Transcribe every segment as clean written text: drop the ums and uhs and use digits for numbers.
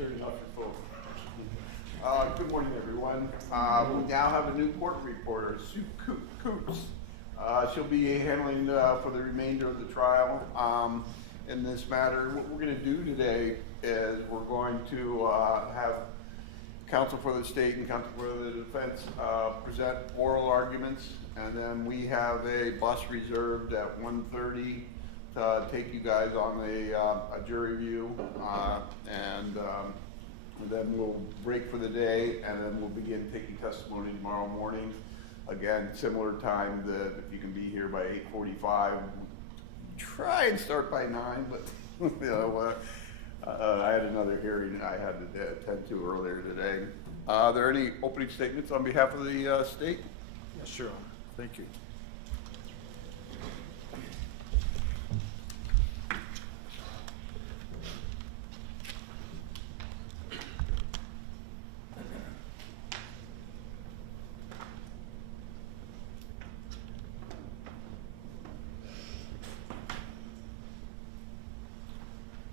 turning off your phone. Good morning, everyone. We now have a new court reporter, Sue Coots. She'll be handling for the remainder of the trial in this matter. What we're going to do today is we're going to have counsel for the state and counsel for the defense present oral arguments, and then we have a bus reserved at 1:30 to take you guys on a jury view, and then we'll break for the day, and then we'll begin taking testimony tomorrow morning. Again, similar time, that if you can be here by 8:45, try and start by 9, but you know, I had another hearing I had to attend to earlier today. Are there any opening statements on behalf of the state? Yeah, sure. Thank you.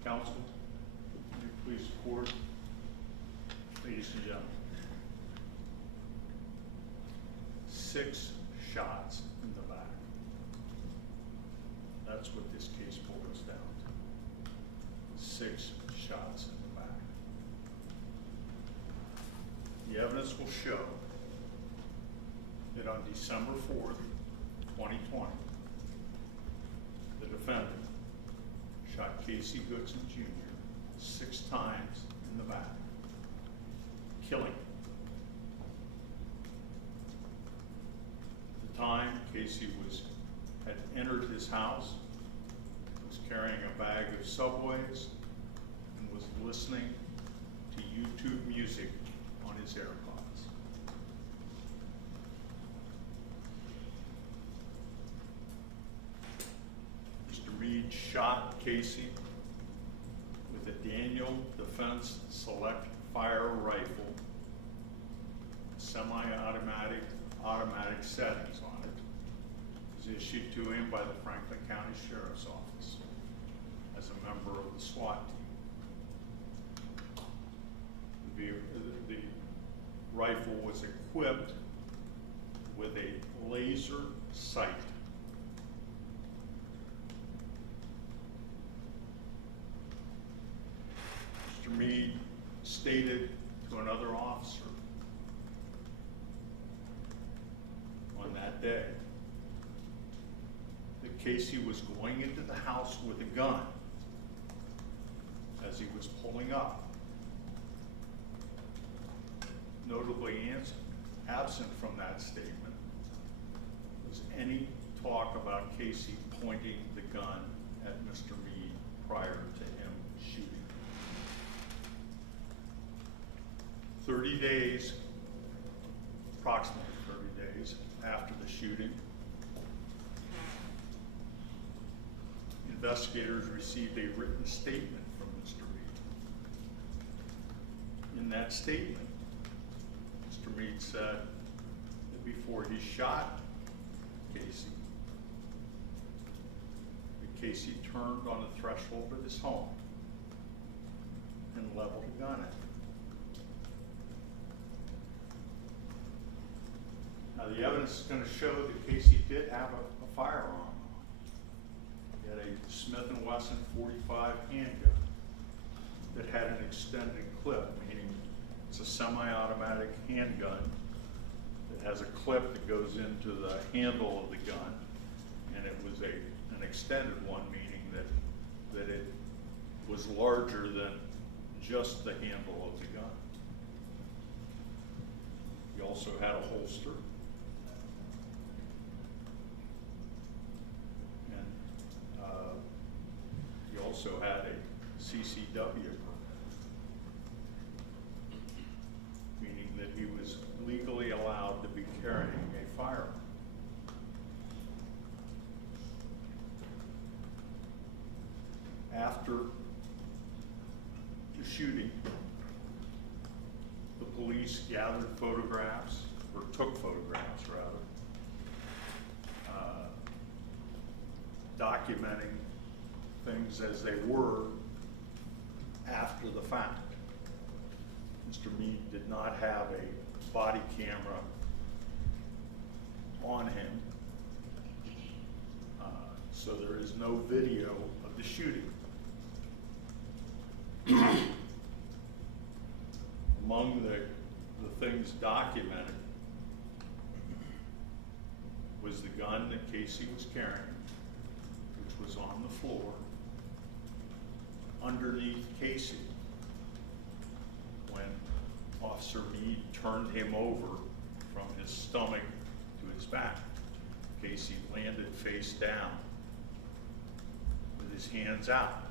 Counsel, would you please support? Ladies and gentlemen, 6 shots in the back. That's what this case boils down to. 6 shots in the back. The evidence will show that on December 4th, 2020, the defendant shot Casey Goodson Jr. 6 times in the back, killing him. At the time, Casey had entered his house, was carrying a bag of Subways, and was listening to YouTube music on his AirPods. Mr. Meade shot Casey with a Daniel Defense Select Fire Rifle, semi-automatic, automatic settings on it. It was issued to him by the Franklin County Sheriff's Office as a member of the SWAT team. The rifle was equipped with a laser sight. Mr. Meade stated to another officer on that day that Casey was going into the house with a gun as he was pulling up. Notably absent from that statement was any talk about Casey pointing the gun at Mr. Meade prior to him shooting. 30 days, approximately 30 days after the shooting, investigators received a written statement from Mr. Meade. In that statement, Mr. Meade said that before he shot Casey, that Casey turned on the threshold of his home and leveled a gun at him. Now, the evidence is going to show that Casey did have a firearm. He had a Smith & Wesson .45 handgun that had an extended clip, meaning it's a semi-automatic handgun that has a clip that goes into the handle of the gun, and it was an extended one, meaning that it was larger than just the handle of the gun. He also had a holster. He also had a CCW permit, meaning that he was legally allowed to be carrying a firearm. After the shooting, the police gathered photographs, or took photographs rather, documenting things as they were after the fact. Mr. Meade did not have a body camera on him, so there is no video of the shooting. Among the things documented was the gun that Casey was carrying, which was on the floor underneath Casey when Officer Meade turned him over from his stomach to his back. Casey landed face down with his hands out.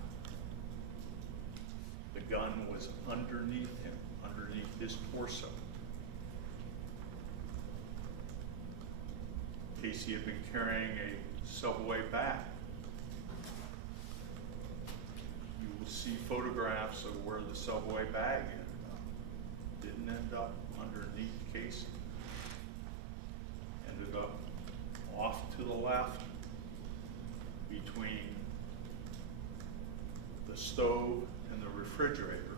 The gun was underneath him, underneath his torso. Casey had been carrying a Subway bag. You will see photographs of where the Subway bag ended up. Didn't end up underneath Casey. Ended up off to the left between the stove and the refrigerator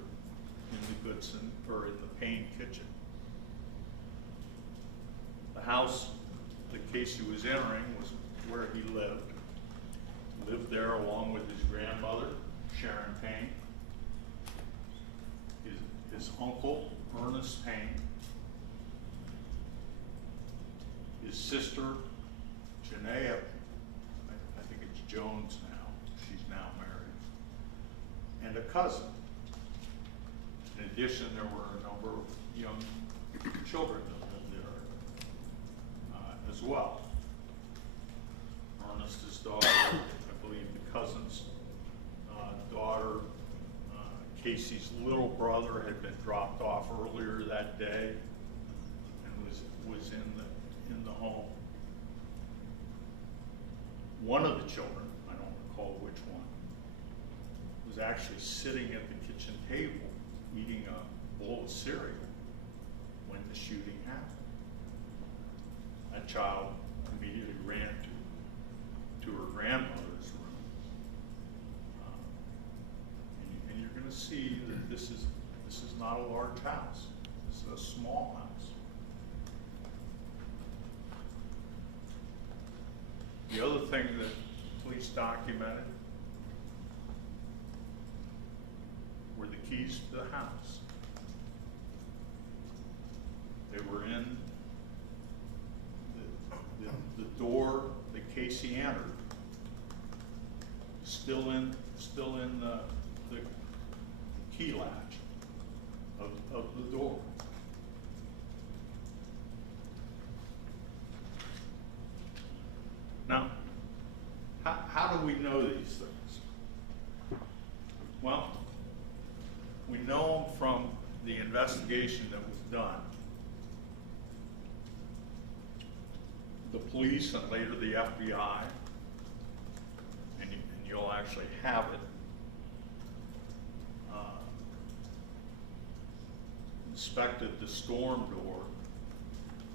in the Goodson, or in the Payne kitchen. The house that Casey was entering was where he lived. Lived there along with his grandmother, Sharon Payne, his uncle, Ernest Payne, his sister, Janaea, I think it's Jones now, she's now married, and a cousin. In addition, there were a number of young children that lived there as well. Ernest's daughter, I believe the cousin's daughter, Casey's little brother had been dropped off earlier that day and was in the home. One of the children, I don't recall which one, was actually sitting at the kitchen table eating a bowl of cereal when the shooting happened. That child immediately ran to her grandmother's room. And you're going to see that this is not a large house. This is a small house. The other thing that police documented were the keys to the house. They were in the door that Casey entered, still in the key latch of the door. Now, how do we know these things? Well, we know them from the investigation that was done. The police and later the FBI, and you'll actually have it, inspected the storm door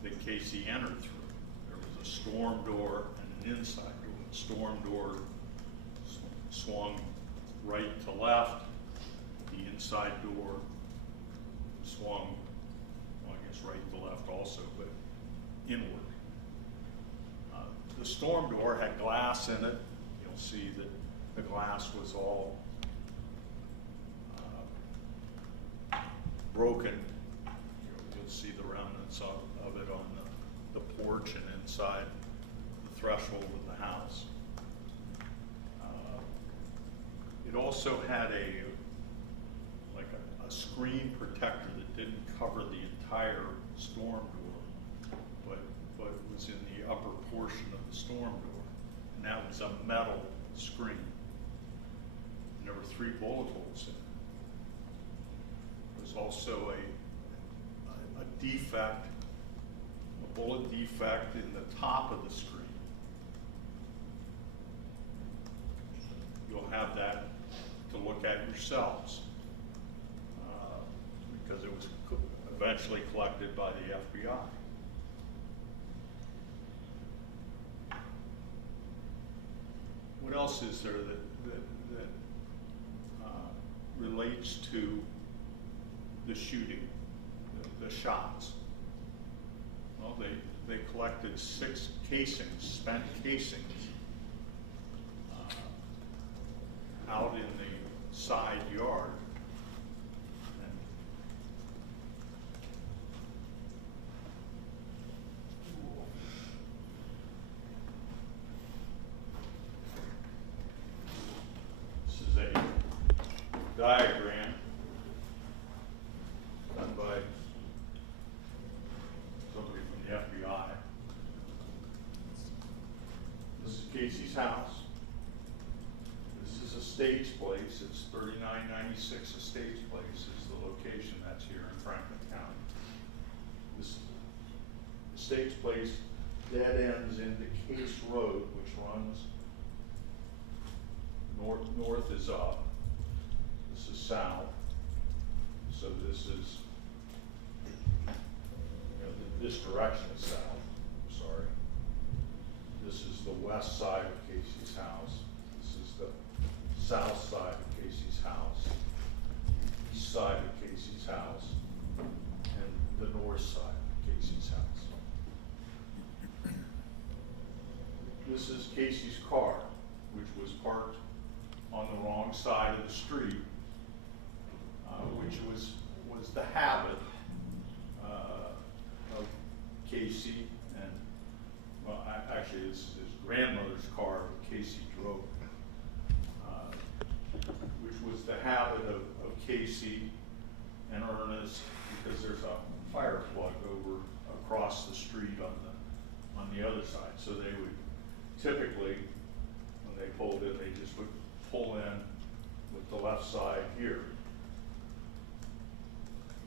that Casey entered through. There was a storm door and an inside door. The storm door swung right to left. The inside door swung, well, I guess right to left also, but inward. The storm door had glass in it. You'll see that the glass was all broken. You'll see the remnants of it on the porch and inside the threshold of the house. It also had a screen protector that didn't cover the entire storm door, but it was in the upper portion of the storm door, and that was a metal screen. And there were 3 bullet holes in it. There was also a defect, a bullet defect in the top of the screen. You'll have that to look at yourselves, because it was eventually collected by the FBI. What else is there that relates to the shooting, the shots. Well, they collected 6 casings, spent casings, out in the side yard. And this is a diagram done by somebody from the FBI. This is Casey's house. This is Estates Place. It's 3996 Estates Place is the location that's here in Franklin County. This Estates Place dead ends into Case Road, which runs north is up. This is south. So this is, this direction is south. I'm sorry. This is the west side of Casey's house. This is the south side of Casey's house, east side of Casey's house, and the north side of Casey's house. This is Casey's car, which was parked on the wrong side of the street, which was the habit of Casey, and well, actually this is his grandmother's car that Casey drove, which was the habit of Casey and Ernest, because there's a fire plug over across the street on the other side. So they would typically, when they pulled in, they just would pull in with the left side here.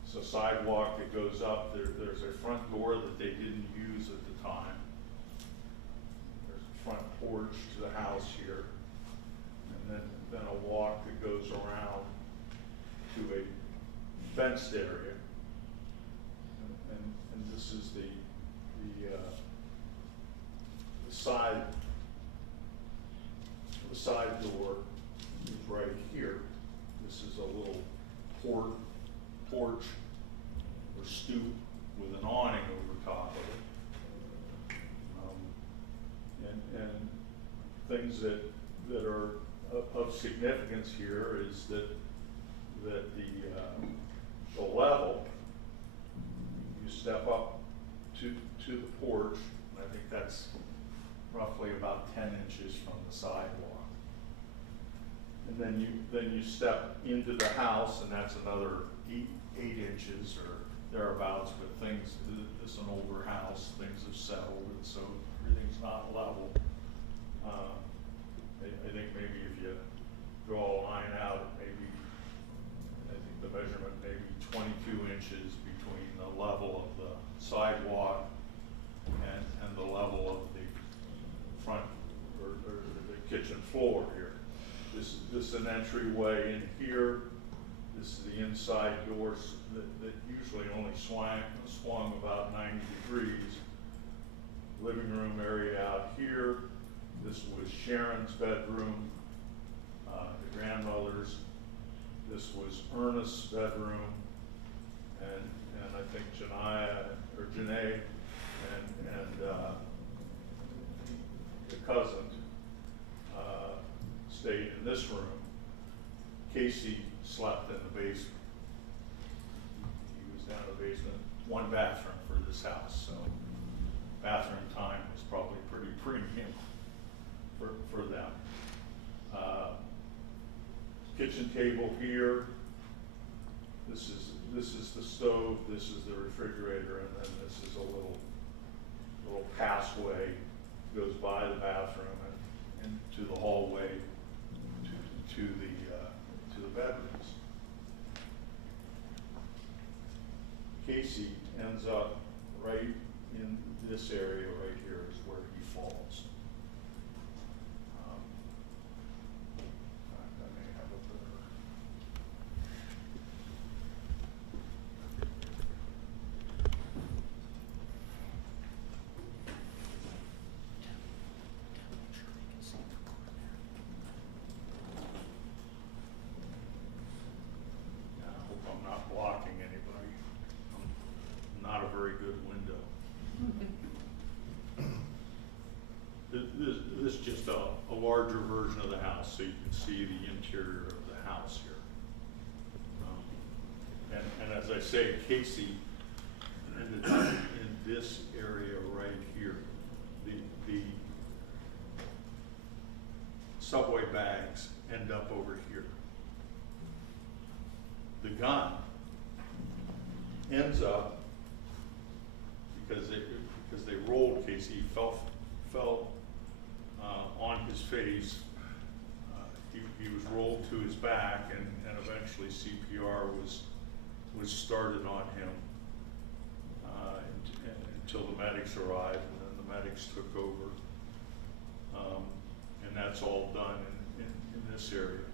It's a sidewalk that goes up. There's a front door that they didn't use at the time. There's a front porch to the house here, and then a walk that goes around to a fenced area. And this is the side door is right here. This is a little porch or stoop with an awning over top of it. And things that are of significance here is that the level, you step up to the porch, and I think that's roughly about 10 inches from the sidewalk. And then you step into the house, and that's another 8 inches or thereabouts, but this is an older house, things have settled, and so everything's not level. I think maybe if you draw a line out, maybe, I think the measurement may be 22 inches between the level of the sidewalk and the level of the front or the kitchen floor here. This is an entryway in here. This is the inside doors that usually only swung about 90 degrees. Living room area out here. This was Sharon's bedroom, the grandmother's. This was Ernest's bedroom, and I think Janae and the cousin stayed in this room. Casey slept in the basement. He was down in the basement. One bathroom for this house, so bathroom time was probably pretty premium for them. Kitchen table here. This is the stove. This is the refrigerator, and then this is a little passway goes by the bathroom and into the hallway to the bedrooms. Casey ends up right in this area right here is where he falls. I may have a better. I hope I'm not blocking anything. good window. This is just a larger version of the house, so you can see the interior of the house here. And as I say, Casey ended up in this area right here. The subway bags end up over here. The gun ends up, because they rolled Casey, he fell on his face. He was rolled to his back, and eventually CPR was started on him until the medics arrived, and then the medics took over. And that's all done in this area.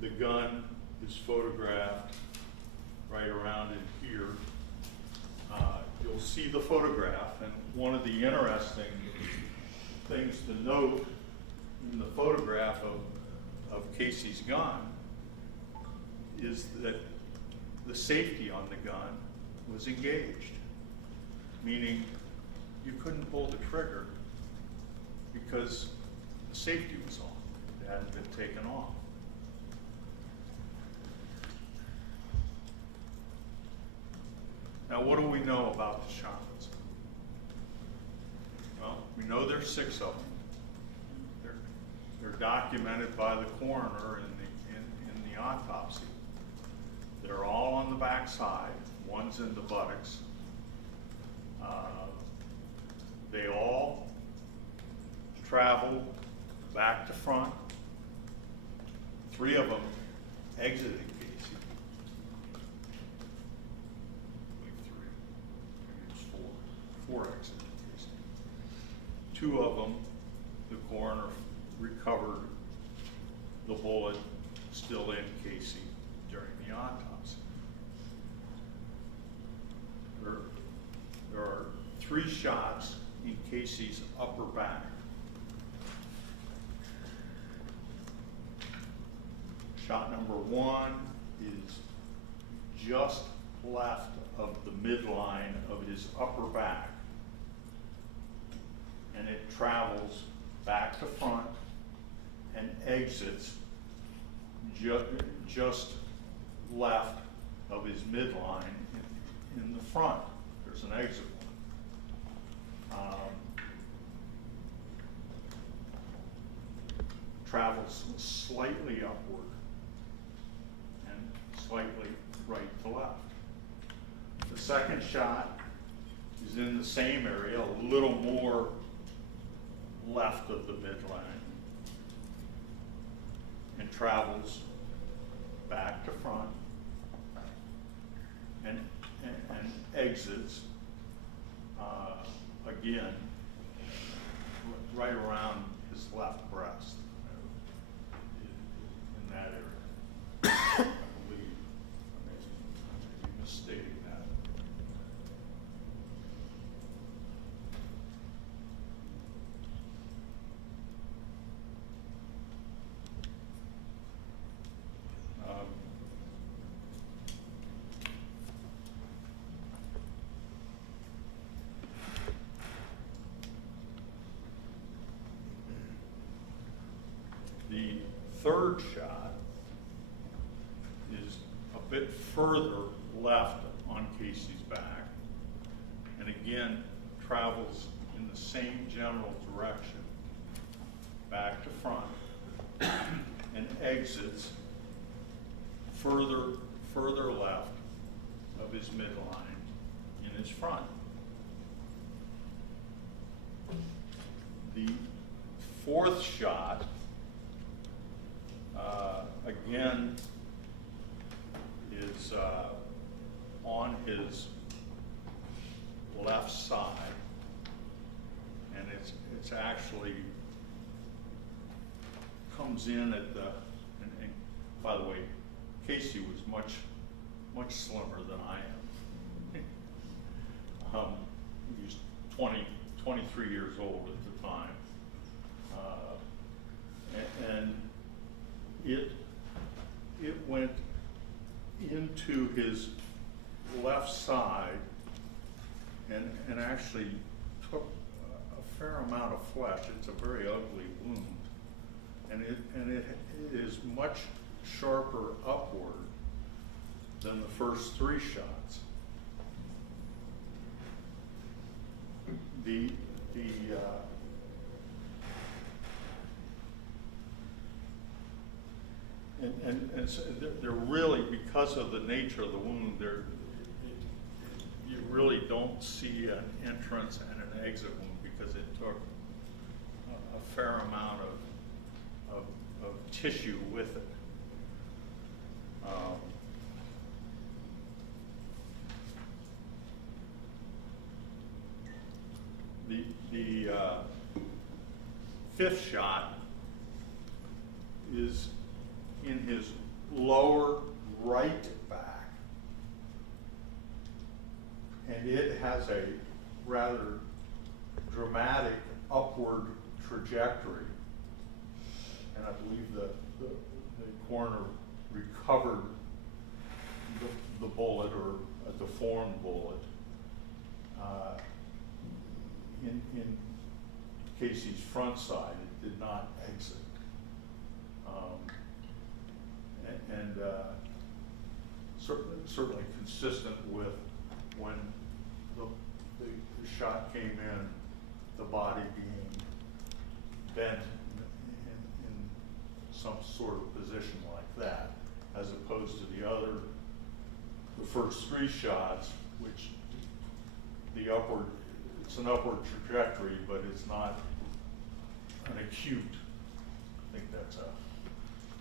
The gun is photographed right around in here. You'll see the photograph, and one of the interesting things to note in the photograph of Casey's gun is that the safety on the gun was engaged, meaning you couldn't pull the trigger because the safety was on. It hadn't been taken off. Now, what do we know about the shots? Well, we know there's 6 of them. They're documented by the coroner in the autopsy. They're all on the back side. One's in the buttocks. They all traveled back to front. 3 of them exited Casey. I believe 3. Maybe it was 4. 4 exited Casey. 2 of them, the coroner recovered the bullet still in Casey during the autopsy. There are 3 shots in Casey's upper back. Shot number 1 is just left of the midline of his upper back, and it travels back to front and exits just left of his midline in the front. There's an exit one. Travels slightly upward and slightly right to left. The second shot is in the same area, a little more left of the midline, and travels back to front and exits again right around his left breast in that area. I believe I may be misstating that. The third shot is a bit further left on Casey's back, and again travels in the same general direction back to front and exits further left of his midline in his front. The fourth shot again is on his left side, and it's actually comes in at the, and by the way, Casey was much slimmer than I am. He was 23 years old at the time. And it went into his left side and actually took a fair amount of flesh. It's a very ugly wound, and it is much sharper upward than the first 3 shots. And so they're really, because of the nature of the wound, you really don't see an entrance and an exit wound because it took a fair amount of tissue with it. The 5th shot is in his lower right back, and it has a rather dramatic upward trajectory, and I believe the coroner recovered the bullet, or a deformed bullet, in Casey's front side. It did not exit. Certainly consistent with when the shot came in, the body being bent in some sort of position like that, as opposed to the first 3 shots, which it's an upward trajectory, but it's not an acute. I think that's a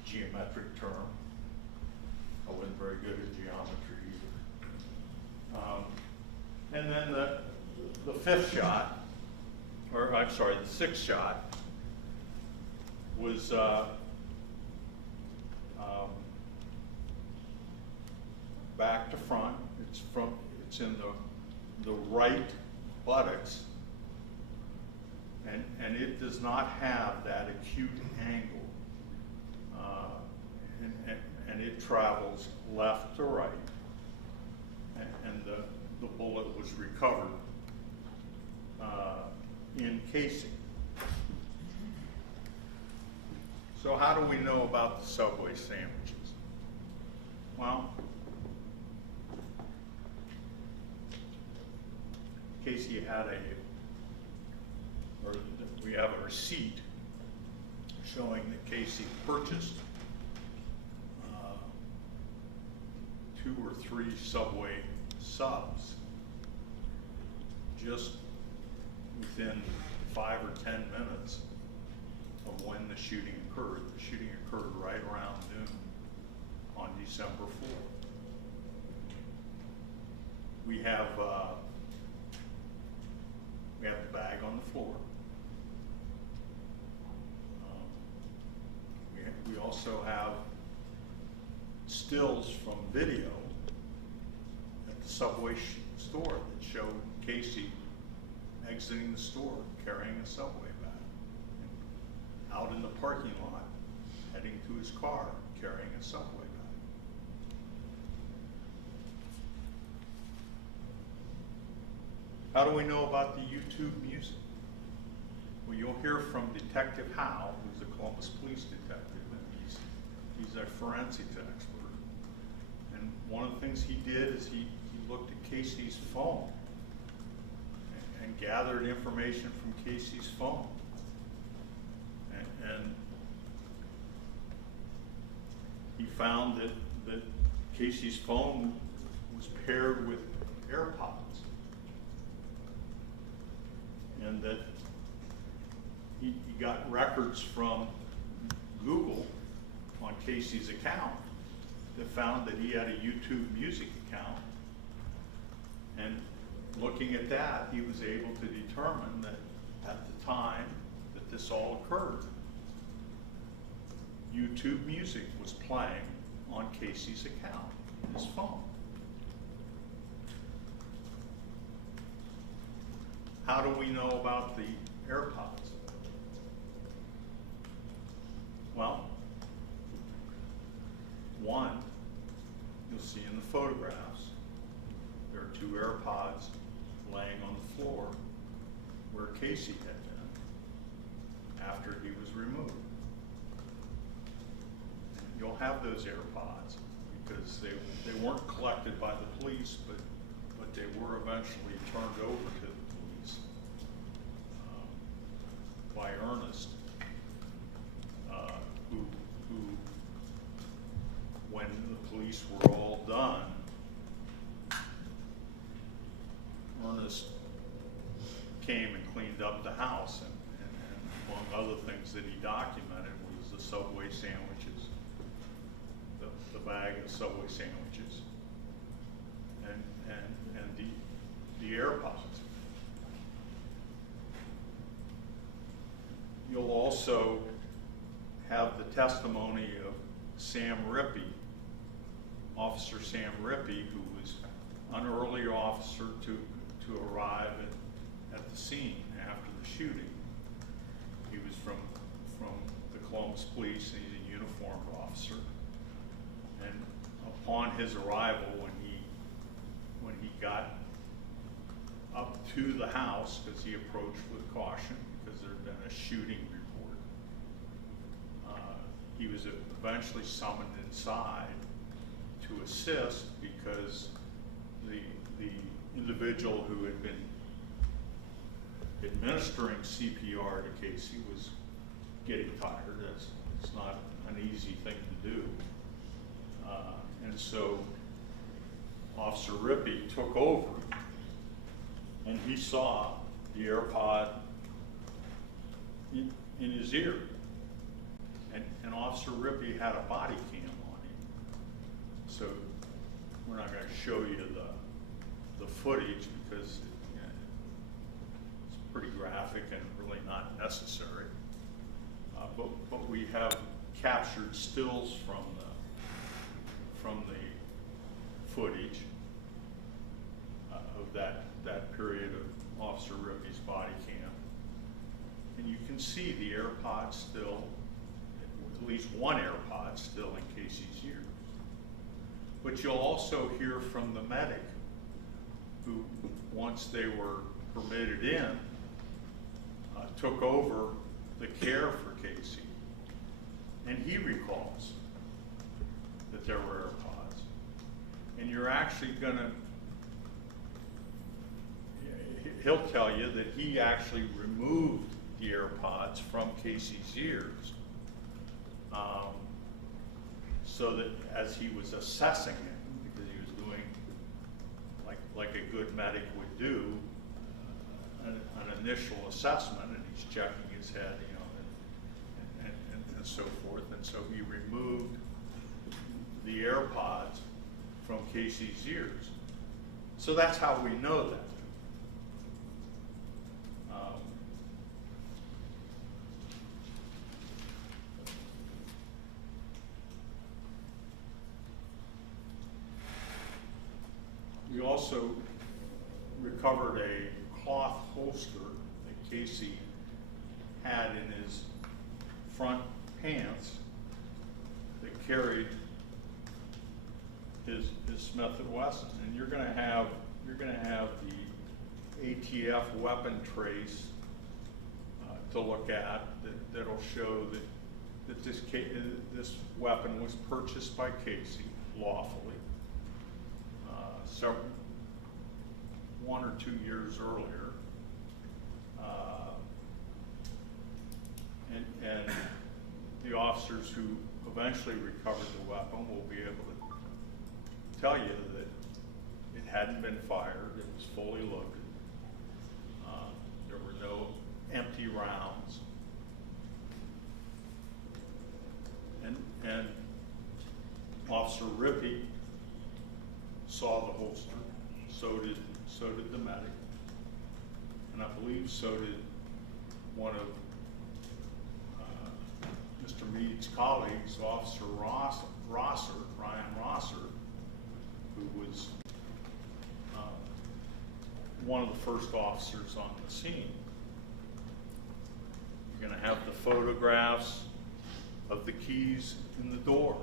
geometric term. I wasn't very good at geometry either. And then the 5th shot, or I'm sorry, the 6th shot was back to front. It's in the right buttocks, and it does not have that acute angle, and it travels left to right, and the bullet was recovered in casing. So how do we know about the Subway sandwiches? Well, Casey had we have a receipt showing that Casey purchased 2 or 3 Subway subs just within 5 or 10 minutes of when the shooting occurred. The shooting occurred right around noon on December 4th. We have the bag on the floor. We also have stills from video at the Subway store that show Casey exiting the store carrying a Subway bag, and out in the parking lot heading to his car carrying a Subway bag. How do we know about the YouTube music? Well, you'll hear from Detective Howe, who's a Columbus police detective, and he's a forensics expert. And one of the things he did is he looked at Casey's phone and gathered information from Casey's phone. And he found that Casey's phone was paired with AirPods, and that he got records from Google on Casey's account that found that he had a YouTube music account, and looking at that, he was able to determine that at the time that this all occurred, YouTube music was playing on Casey's account, his phone. How do we know about the AirPods? Well, one, you'll see in the photographs, there are 2 AirPods laying on the floor where Casey had been after he was removed. And you'll have those AirPods because they weren't collected by the police, but they were eventually turned over to the police by Ernest, who, when the police were all done, Ernest came and cleaned up the house, and among other things that he documented was the Subway sandwiches, the bag of Subway sandwiches, and the AirPods. You'll also have the testimony of Sam Rippey, Officer Sam Rippey, who was an early officer to arrive at the scene after the shooting. He was from the Columbus Police, and he's a uniformed officer. And upon his arrival, when he got up to the house, because he approached with caution because there had been a shooting report, he was eventually summoned inside to assist because the individual who had been administering CPR to Casey was getting tired. It's not an easy thing to do. And so Officer Rippey took over, and he saw the AirPod in his ear. And Officer Rippey had a body cam on him. So we're not going to show you the footage because it's pretty graphic and really not necessary. But we have captured stills from the footage of that period of Officer Rippey's body cam. And you can see the AirPod still, at least one AirPod still in Casey's ear. But you'll also hear from the medic who, once they were permitted in, took over the care for Casey. And he recalls that there were AirPods. And you're actually he'll tell you that he actually removed the AirPods from Casey's ears so that as he was assessing him, because he was doing like a good medic would do, an initial assessment, and he's checking his head, and so forth. And so he removed the AirPods from Casey's ears. So that's how we know that. We also recovered a cloth holster that Casey had in his front pants that carried his Smith & Wesson, and you're going to have the ATF weapon trace to look at that'll show that this weapon was purchased by Casey lawfully. So 1 or 2 years earlier, and the officers who eventually recovered the weapon will be able to tell you that it hadn't been fired, it was fully loaded. There were no empty rounds. And Officer Rippey saw the holster, so did the medic, and I believe so did one of Mr. Meade's colleagues, Officer Ryan Rosser, who was one of the first officers on the scene. You're going to have the photographs of the keys in the door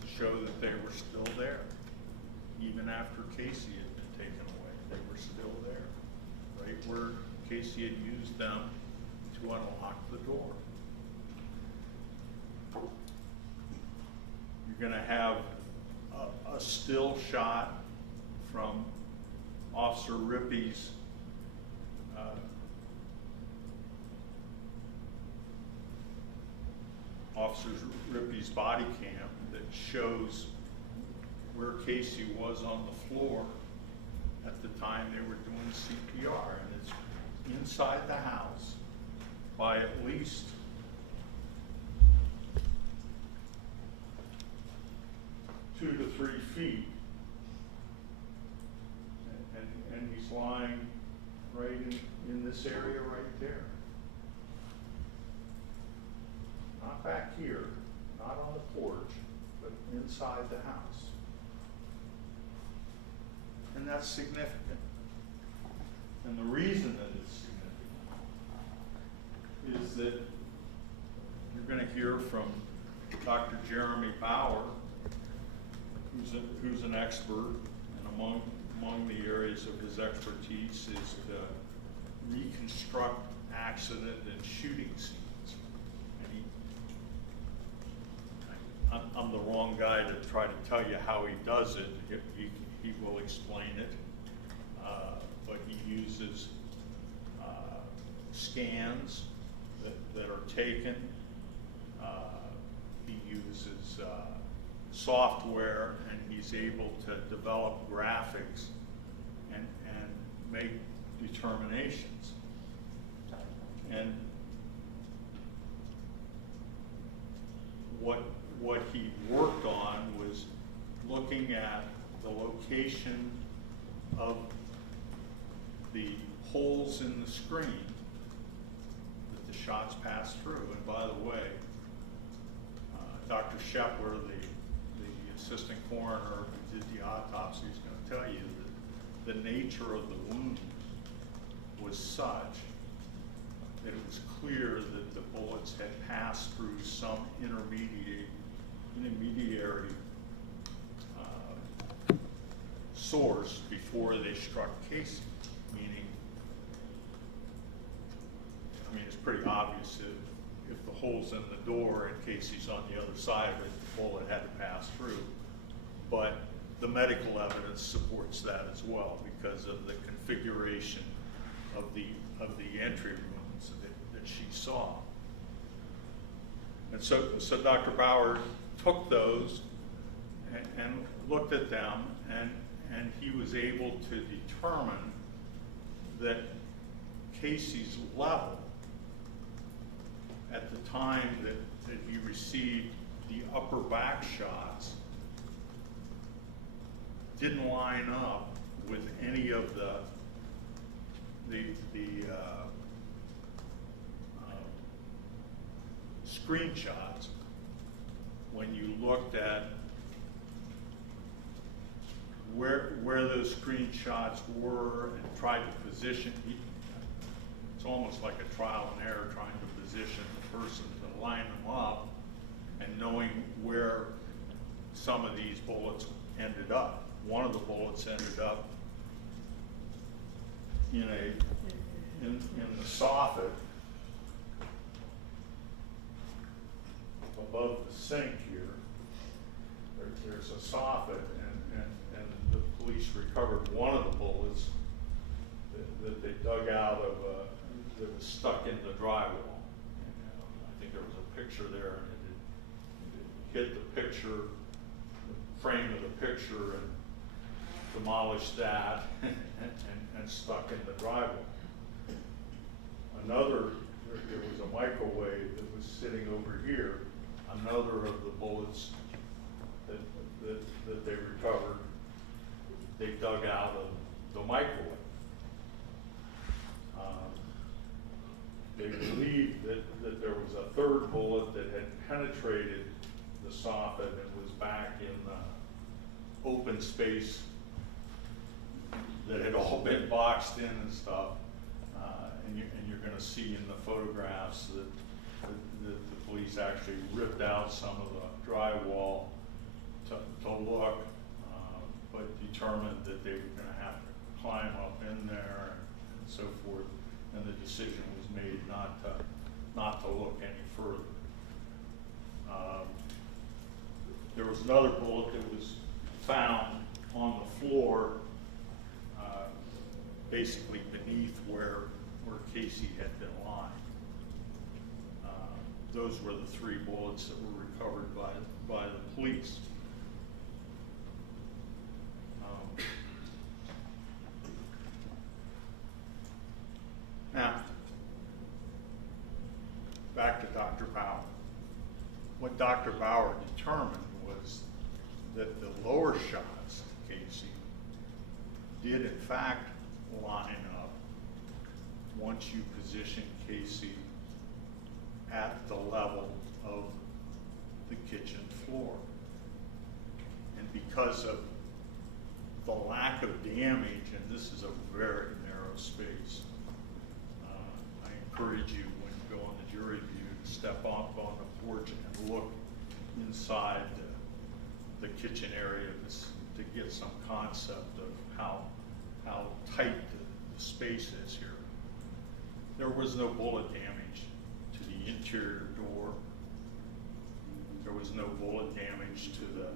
to show that they were still there, even after Casey had been taken away. They were still there, right where Casey had used them to unlock the door. You're gonna have a still shot from Officer Rippey's body cam that shows where Casey was on the floor at the time they were doing CPR, and it's inside the house by at least 2 to 3 feet, and he's lying right in this area right there. Not back here, not on the porch, but inside the house. And that's significant. And the reason that it's significant is that you're going to hear from Dr. Jeremy Bauer, who's an expert, and among the areas of his expertise is to reconstruct accident and shooting scenes. And I'm the wrong guy to try to tell you how he does it. He will explain it, but he uses scans that are taken. He uses software, and he's able to develop graphics and make determinations. And what he worked on was looking at the location of the holes in the screen that the shots passed through. And by the way, Dr. Shepler, the assistant coroner who did the autopsy, is going to tell you that the nature of the wound was such that it was clear that the bullets had passed through some intermediary source before they struck Casey. Meaning, it's pretty obvious if the hole's in the door and Casey's on the other side of it, the bullet had to pass through. But the medical evidence supports that as well because of the configuration of the entry wounds that she saw. And so Dr. Bauer took those and looked at them, and he was able to determine that Casey's level at the time that he received the upper back shots didn't line up with any of the screenshots. When you looked at where those screenshots were and tried to position, it's almost like a trial and error trying to position the person to line them up and knowing where some of these bullets ended up. One of the bullets ended up in the soffit above the sink here. There's a soffit, and the police recovered one of the bullets that they dug out of that was stuck in the drywall. I think there was a picture there, and it hit the picture, the frame of the picture, and demolished that and stuck in the drywall. There was a microwave that was sitting over here. Another of the bullets that they recovered, they dug out of the microwave. They believed that there was a third bullet that had penetrated the soffit and was back in the open space that had all been boxed in and stuff. And you're going to see in the photographs that the police actually ripped out some of the drywall to look, but determined that they were going to have to climb decision was made not to look any further. There was another bullet that was found on the floor, basically beneath where Casey had been lying. Those were the 3 bullets that were recovered by the police. Now, back to Dr. Bauer. What Dr. Bauer determined was that the lower shots to Casey did in fact line up once you position Casey at the level of the kitchen floor. And because of the lack of damage, and this is a very narrow space, I encourage you when you go on the jury view to step up on the porch and look inside the kitchen area to get some concept of how tight the space is here. There was no bullet damage to the interior door. There was no bullet damage to the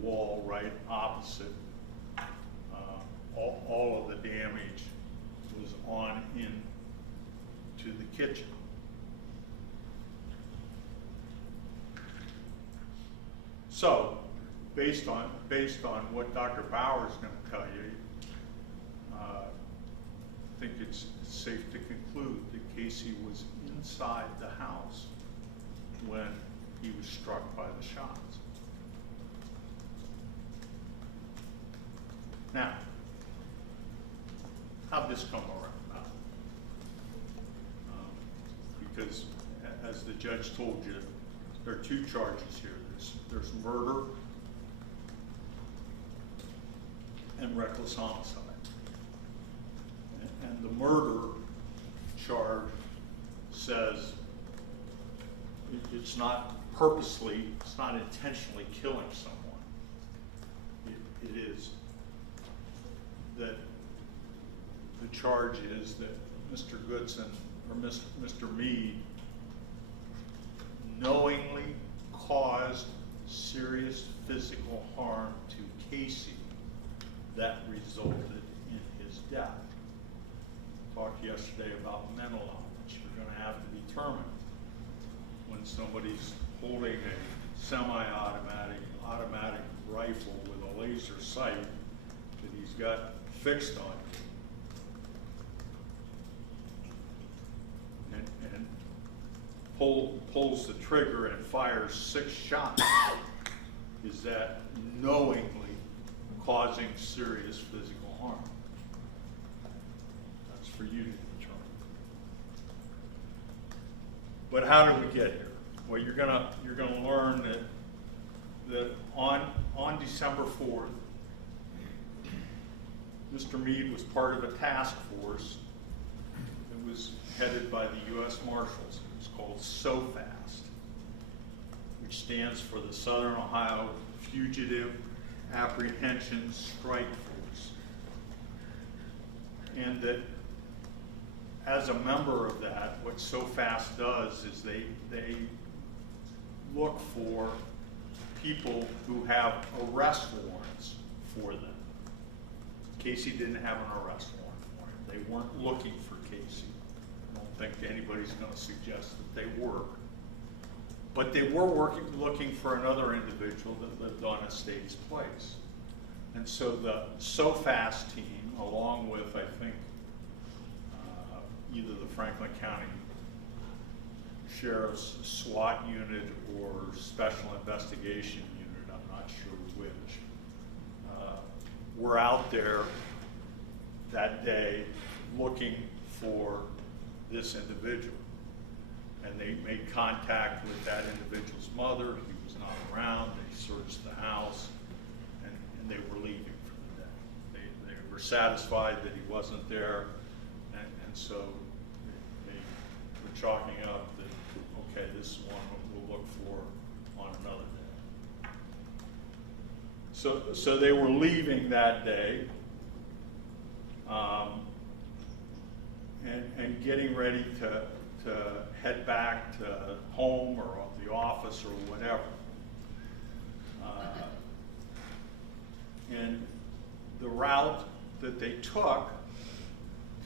wall right opposite. All of the damage was on into the kitchen. So, based on what Dr. Bauer is going to tell you, I think it's safe to conclude that Casey was inside the house when he was struck by the shots. Now, how'd this come around? Because, as the judge told you, there are 2 charges here. There's murder and reckless homicide. And the murder charge says it's not purposely, it's not intentionally killing someone. It is that the charge is that Mr. Goodson or Mr. Meade knowingly caused serious physical harm to Casey that resulted in his death. Talked yesterday about mental knowledge. You're going to have to determine when somebody's holding a automatic rifle with a laser sight that he's got fixed on you and pulls the trigger and fires 6 shots. Is that knowingly causing serious physical harm? That's for you to determine. But how did we get here? Well, you're gonna learn that on December 4th, Mr. Meade was part of a task force that was headed by the U.S. Marshals. It was called SOFAST, which stands for the Southern Ohio Fugitive Apprehension Strike Force. And that as a member of that, what SOFAST does is they look for people who have arrest warrants for them. Casey didn't have an arrest warrant for him. They weren't looking for Casey. I don't think anybody's going to suggest that they were. But they were looking for another individual that lived on Estates Place. And so the SOFAST team, along with, I think, either the Franklin County Sheriff's SWAT unit or Special Investigation Unit, I'm not sure which, were out there that day looking for this individual. And they made contact with that individual's mother. He was not around. They searched the house, and they were leaving for the day. They were satisfied that he wasn't there, and so they were chalking up that, okay, this is one we'll look for on another day. So they were leaving that day. and getting ready to head back to home or the office or whatever. And the route that they took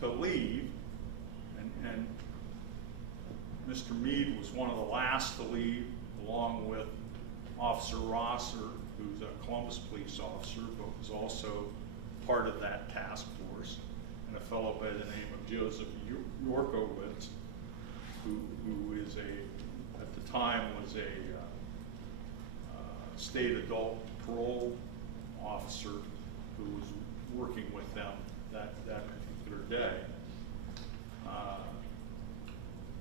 to leave, and Mr. Meade was one of the last to leave, along with Officer Rosser, who's a Columbus police officer, but was also part of that task force, and a fellow by the name of Joseph Yorkowitz, who is at the time was a state adult parole officer who was working with them that particular day.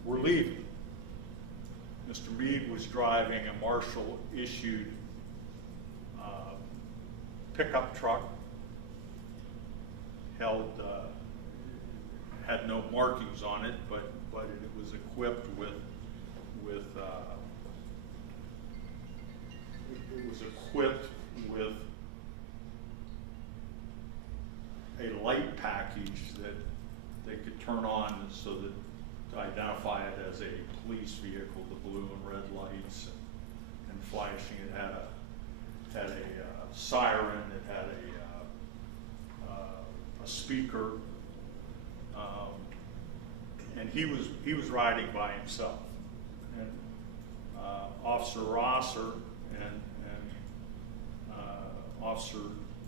We're leaving. Mr. Meade was driving a Marshall issued pickup truck, had no markings on it, but it was equipped with a light package that they could turn on so that to identify it as a police vehicle, the blue and red lights and flashing. It had a siren. It had a speaker, and he was riding by himself. And Officer Rosser and Officer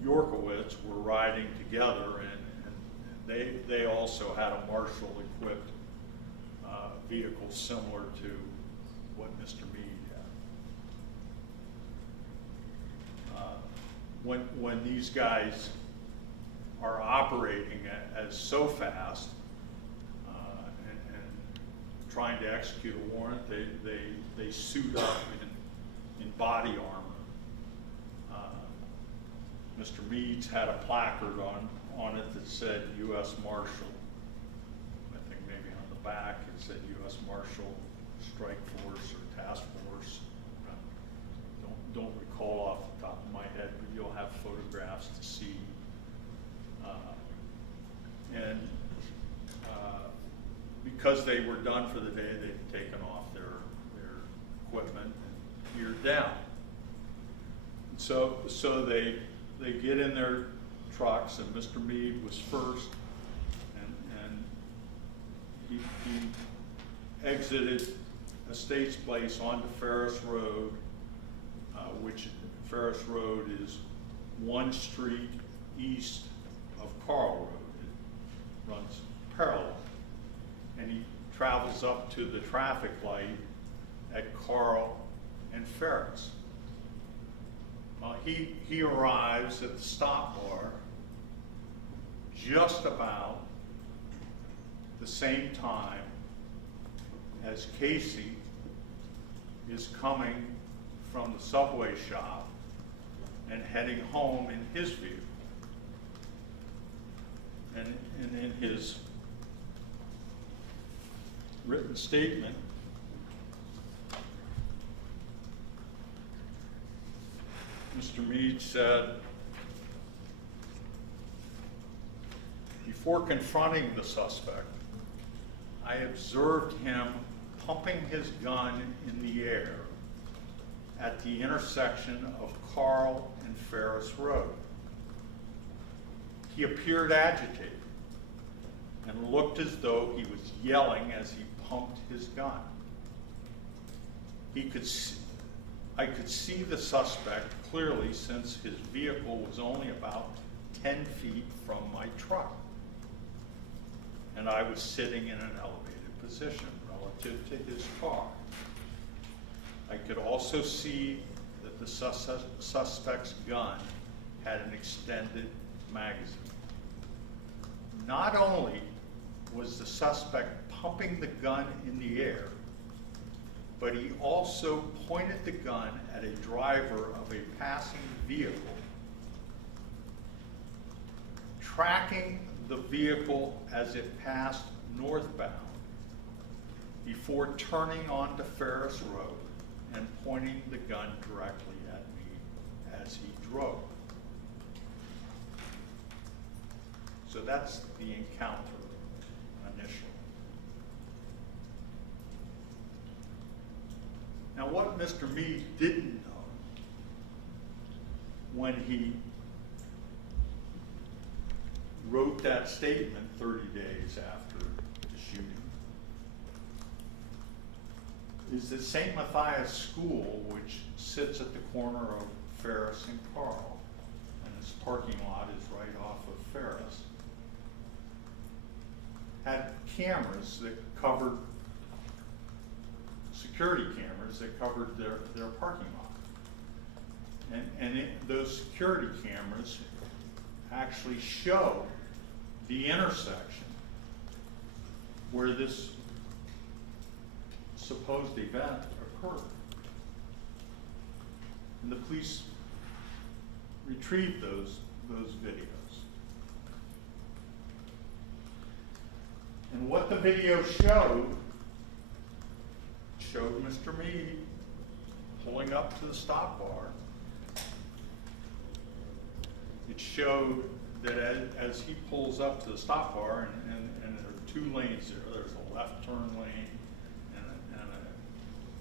Yorkowitz were riding together, and they also had a Marshall equipped vehicle similar to what Mr. Meade had. When these guys are operating as so fast and trying to execute a warrant, they suit up in body armor. Mr. Meade's had a placard on it that said U.S. Marshal. I think maybe on the back it said U.S. Marshal Strike Force or Task Force. Don't recall off the top of my head, but you'll have photographs to see. Because they were done for the day, they'd taken off their equipment and geared down. So they get in their trucks, and Mr. Meade was first, and he exited Estates Place onto Ferris Road, which Ferris Road is one street east of Carl Road. It runs parallel. And he travels up to the traffic light at Carl and Ferris. He arrives at the stop bar just about the same time as Casey is coming from the subway shop and heading home in his vehicle. And in his written statement, Mr. Meade said, before confronting the suspect, I observed him pumping his gun in the air at the intersection of Carl and Ferris Road. He appeared agitated and looked as though he was yelling as he pumped his gun. I could see the suspect clearly, since his vehicle was only about 10 feet from my truck, and I was sitting in an elevated position relative to his car. I could also see that the suspect's gun had an extended magazine. Not only was the suspect pumping the gun in the air, but he also pointed the gun at a driver of a passing vehicle, tracking the vehicle as it passed northbound before turning onto Ferris Road and pointing the gun directly at me as he drove. So that's the encounter initially. Now, what Mr. Meade didn't know when he wrote that statement 30 days after the shooting is that St. Matthias School, which sits at the corner of Ferris and Carl, and its parking lot is right off of Ferris, had cameras that covered, security cameras that covered their parking lot. And those security cameras actually show the intersection where this supposed event occurred. And the police retrieved those videos. And what the video showed Mr. Meade pulling up to the stop bar. It showed that as he pulls up to the stop bar, and there are two lanes there. There's a left turn lane and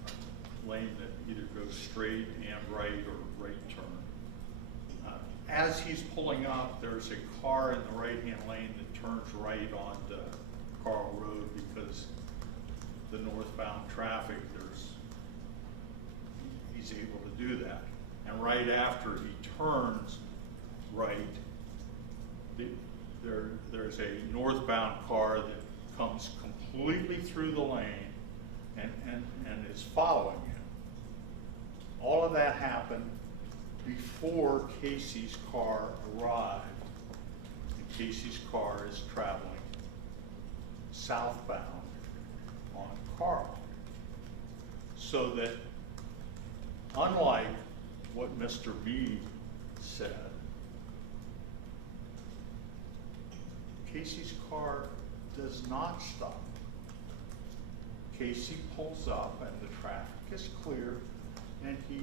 a lane that either goes straight and right or right turn. As he's pulling up, there's a car in the right-hand lane that turns right onto Carl Road because the northbound traffic, he's able to do that. And right after he turns right, there's a northbound car that comes completely through the lane and is following him. All of that happened before Casey's car arrived. And Casey's car is traveling southbound on Carl. So that, unlike what Mr. Meade said, Casey's car does not stop. Casey pulls up and the traffic is clear and he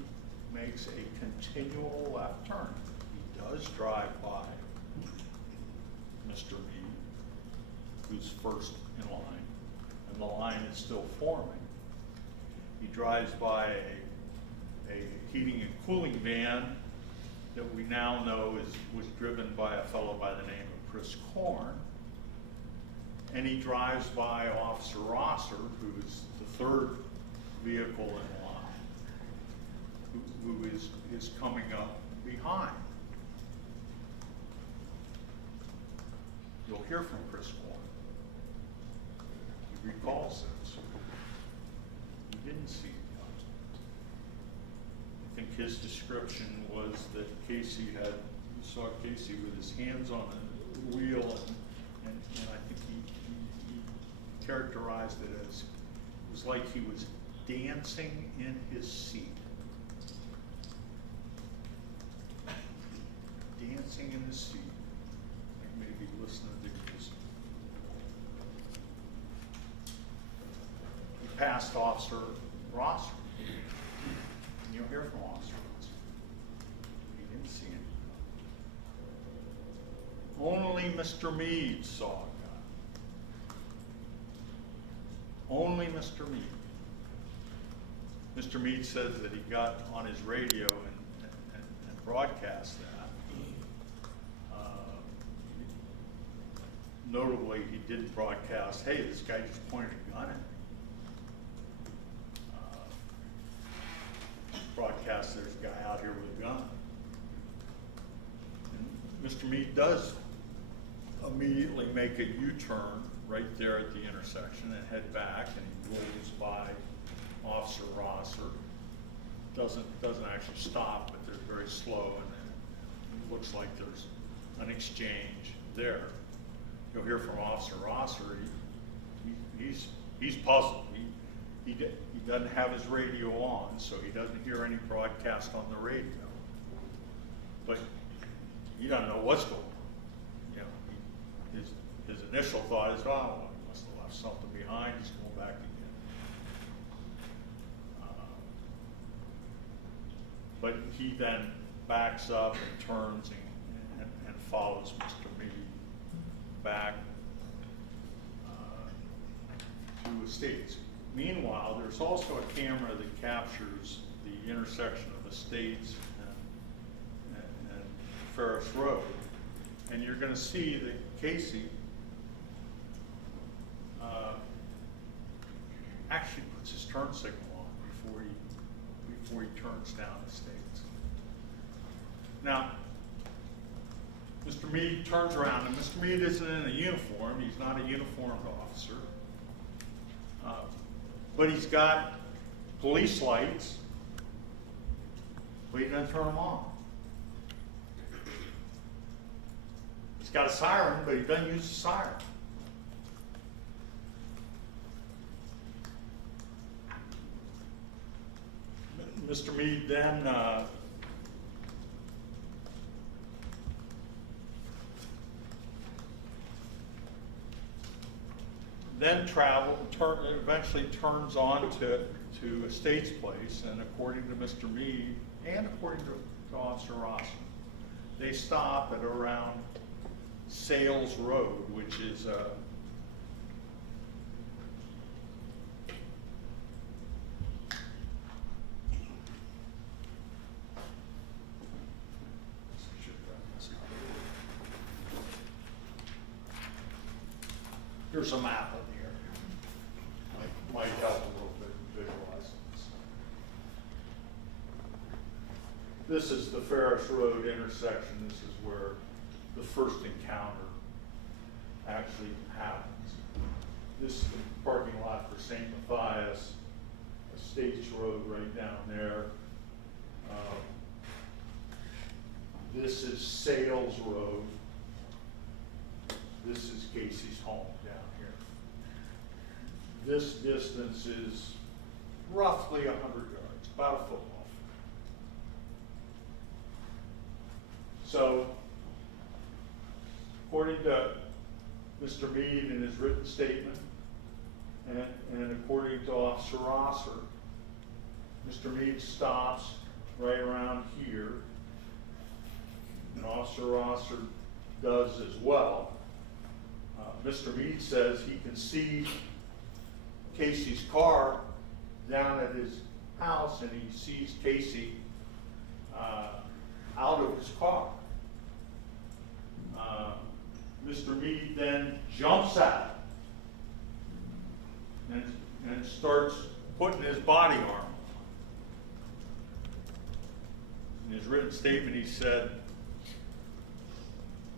makes a continual left turn. He does drive by Mr. Meade, who's first in line, and the line is still forming. He drives by a heating and cooling van that we now know was driven by a fellow by the name of Chris Korn. And he drives by Officer Rosser, who is the third vehicle in line, who is coming up behind. You'll hear from Chris Korn. He recalls this. He didn't see it coming. I think his description was that you saw Casey with his hands on the wheel, and I think he characterized it as, it was like he was dancing in his seat. Dancing in his seat. Like maybe listening to music. He passed Officer Rosser. And you'll hear from Officer Rosser. He didn't see him. Only Mr. Meade saw a gun. Only Mr. Meade. Mr. Meade says that he got on his radio and broadcast that. Notably, he didn't broadcast, hey, this guy just pointed a gun at me. Broadcast, there's a guy out here with a gun. And Mr. Meade does immediately make a U-turn right there at the intersection and head back, and he rolls by Officer Rosser. Doesn't actually stop, but they're very slow, and it looks like there's an exchange there. You'll hear from Officer Rosser. He's puzzled. He doesn't have his radio on, so he doesn't hear any broadcast on the radio. But he doesn't know what's going on. You know, his initial thought is, oh, he must have left something behind. He's going back again. But he then backs up and turns and follows Mr. Meade back to Estates. Meanwhile, there's also a camera that captures the intersection of Estates and Ferris Road. And you're going to see that Casey actually puts his turn signal on before he turns down Estates. Now, Mr. Meade turns around, and Mr. Meade isn't in a uniform. He's not a uniformed officer. But he's got police lights, but he doesn't turn them on. He's got a siren, but he doesn't use the siren. Mr. Meade then eventually turns on to Estates Place, and according to Mr. Meade and according to Officer Rawson, they stop at around Sales Road, which is here's a map in here. Might help a little bit visualize this. This is the Ferris Road intersection. This is where the first encounter actually happens. This is the parking lot for St. Matthias, Estates Road right down there. This is Sales Road. This is Casey's home down here. This distance is roughly 100 yards, about a football field. So, according to Mr. Meade in his written statement, and according to Officer Rosser, Mr. Meade stops right around here, and Officer Rosser does as well. Mr. Meade says he can see Casey's car down at his house, and he sees Casey out of his car. Mr. Meade then jumps out and starts putting his body armor on. In his written statement, he said,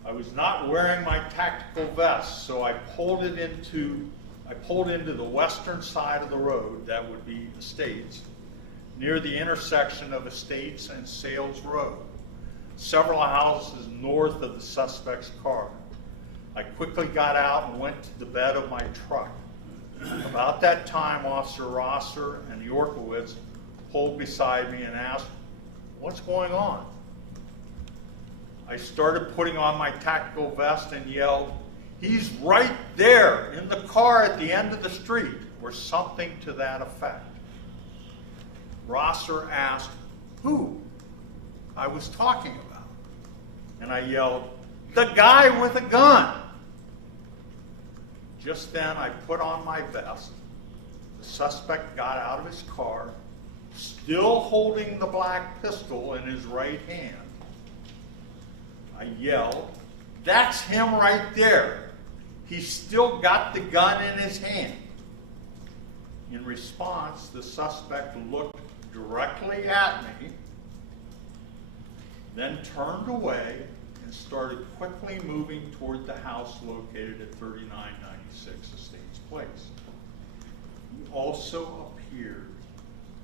"I was not wearing my tactical vest, so I pulled into the western side of the road," that would be Estates, "near the intersection of Estates and Sales Road, several houses north of the suspect's car. I quickly got out and went to the bed of my truck. About that time, Officer Rosser and Yorkowitz pulled beside me and asked, 'What's going on?' I started putting on my tactical vest and yelled, 'He's right there in the car at the end of the street,' or something to that effect. Rosser asked who I was talking about, and I yelled, 'The guy with a gun.' Just then I put on my vest. The suspect got out of his car, still holding the black pistol in his right hand. I yelled, 'That's him right there. He's still got the gun in his hand.' In response, the suspect looked directly at me, then turned away and started quickly moving toward the house located at 3996 Estates Place. He also appeared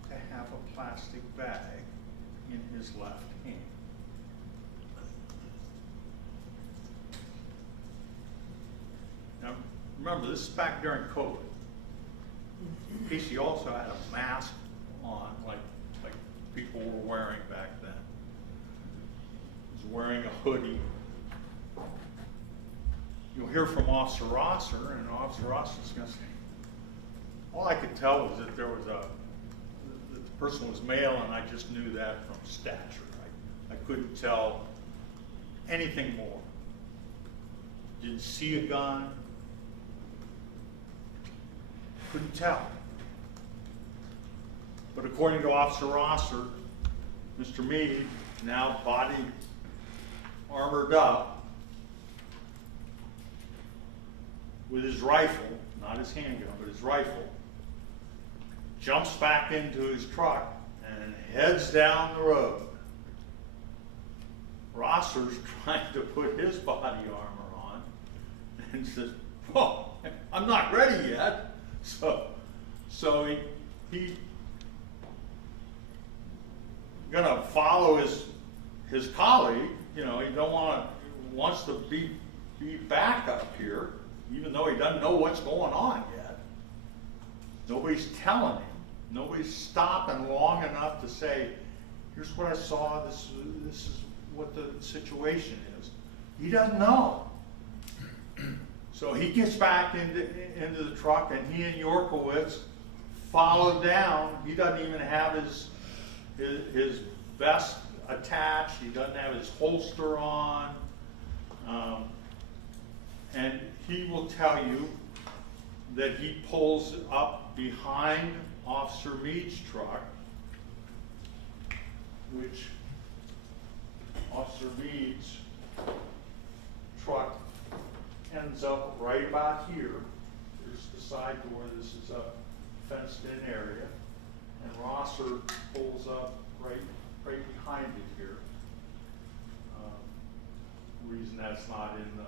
to have a plastic bag in his left hand." Now, remember, this is back during COVID. Casey also had a mask on, like people were wearing back then. He was wearing a hoodie. You'll hear from Officer Rosser, and Officer Rosser's going to say, "All I could tell was that that the person was male, and I just knew that from stature. I couldn't tell anything more. Didn't see a gun. Couldn't tell." But according to Officer Rosser, Mr. Meade, now body armored up with his rifle, not his handgun, but his rifle, jumps back into his truck and heads down the road. Rosser's trying to put his body armor on and says, "Oh, I'm not ready yet." So he gonna follow his colleague. You know, he wants to be back up here, even though he doesn't know what's going on yet. Nobody's telling him. Nobody's stopping long enough to say, "Here's what I saw. This is what the situation is." He doesn't know. So he gets back into the truck, and he and Yorkowitz follow down. He doesn't even have his vest attached. He doesn't have his holster on. And he will tell you that he pulls up behind Officer Meade's truck, which Officer Meade's truck ends up right about here. There's the side door. This is a fenced-in area. And Rosser pulls up right behind it here. The reason that's not in the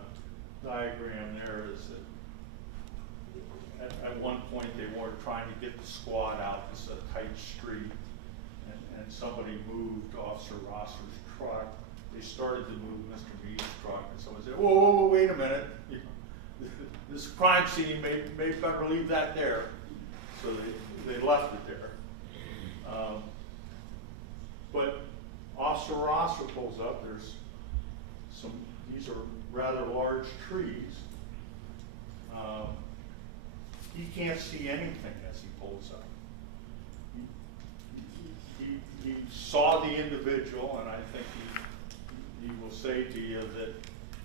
diagram there is that at one point they were trying to get the squad out. This is a tight street, and somebody moved Officer Rosser's truck. They started to move Mr. Meade's truck, and someone said, whoa, wait a minute. This crime scene, may better leave that there. So they left it there. But Officer Rosser pulls up. There's these are rather large trees. He can't see anything as he pulls up. He saw the individual, and I think he will say to you that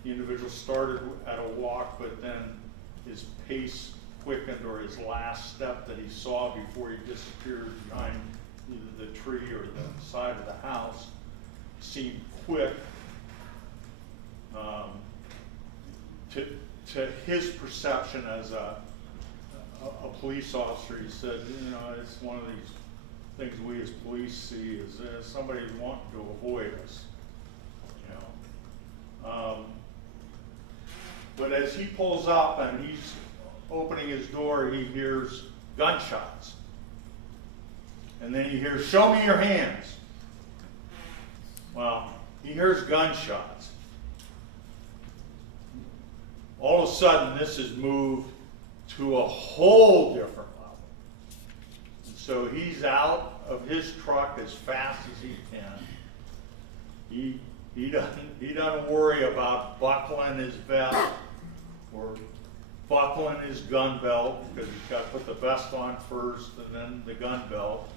the individual started at a walk, but then his pace quickened, or his last step that he saw before he disappeared behind either the tree or the side of the house seemed quick. To his perception as a police officer, he said, it's one of these things we as police see is somebody wanting to avoid us. But as he pulls up and he's opening his door, he hears gunshots. And then he hears, "Show me your hands." Well, he hears gunshots. All of a sudden, this has moved to a whole different level. And so he's out of his truck as fast as he can. He doesn't worry about buckling his vest or buckling his gun belt, because he's got to put the vest on first and then the gun belt.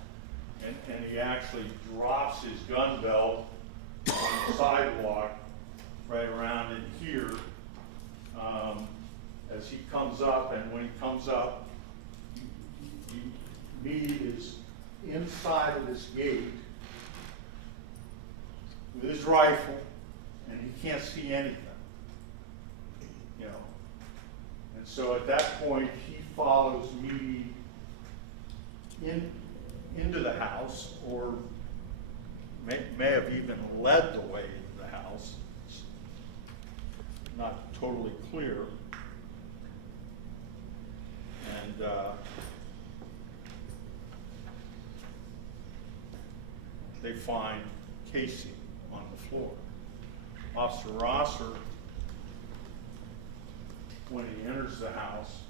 And he actually drops his gun belt on the sidewalk right around in here as he comes up. And when he comes up, Meade is inside of this gate with his rifle, and he can't see anything. And so at that point, he follows Meade into the house, or may have even led the way into the house. It's not totally clear. And they find Casey on the floor. Officer Rosser, when he enters the house,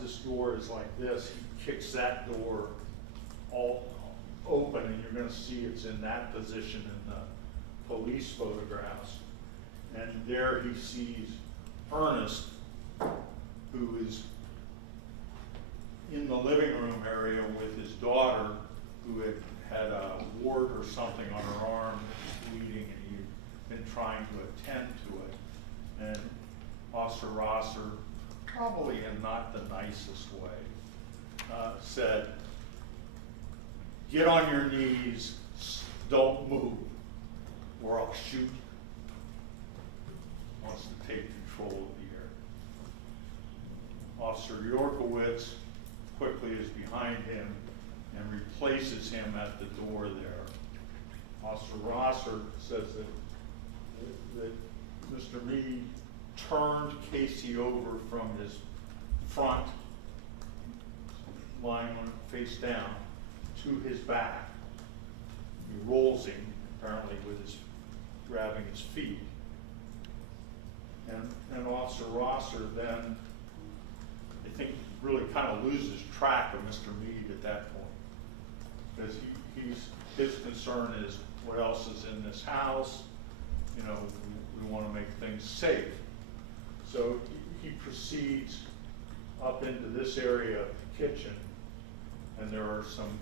this door is like this. He kicks that door all open, and you're going to see it's in that position in the police photographs. And there he sees Ernest, who is in the living room area with his daughter, who had a wart or something on her arm, bleeding, and he'd been trying to attend to it. And Officer Rosser, probably in not the nicest way, said, "Get on your knees, don't move, or I'll shoot you." Wants to take control of the area. Officer Yorkowitz quickly is behind him and replaces him at the door there. Officer Rosser says that Mr. Meade turned Casey over from his front, lying on face down, to his back. He rolls him, apparently grabbing his feet. And Officer Rosser then, I think, really kind of loses track of Mr. Meade at that point. Because his concern is what else is in this house. You know, we want to make things safe. So he proceeds up into this area of the kitchen, and there are some,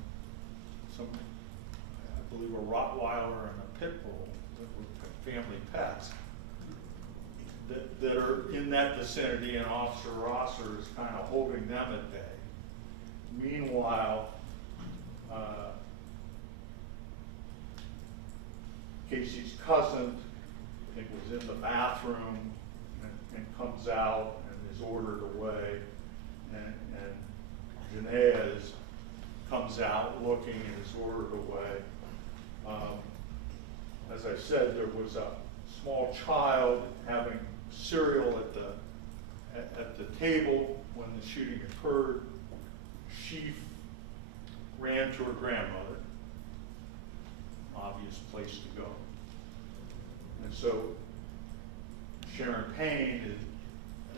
I believe, a Rottweiler and a pit bull that were family pets that are in that vicinity, and Officer Rosser is kind of holding them at bay. Meanwhile, Casey's cousin, I think, was in the bathroom and comes out and is ordered away, and Janez comes out looking and is ordered away. As I said, there was a small child having cereal at the table when the shooting occurred. She ran to her grandmother, obvious place to go. And so Sharon Payne is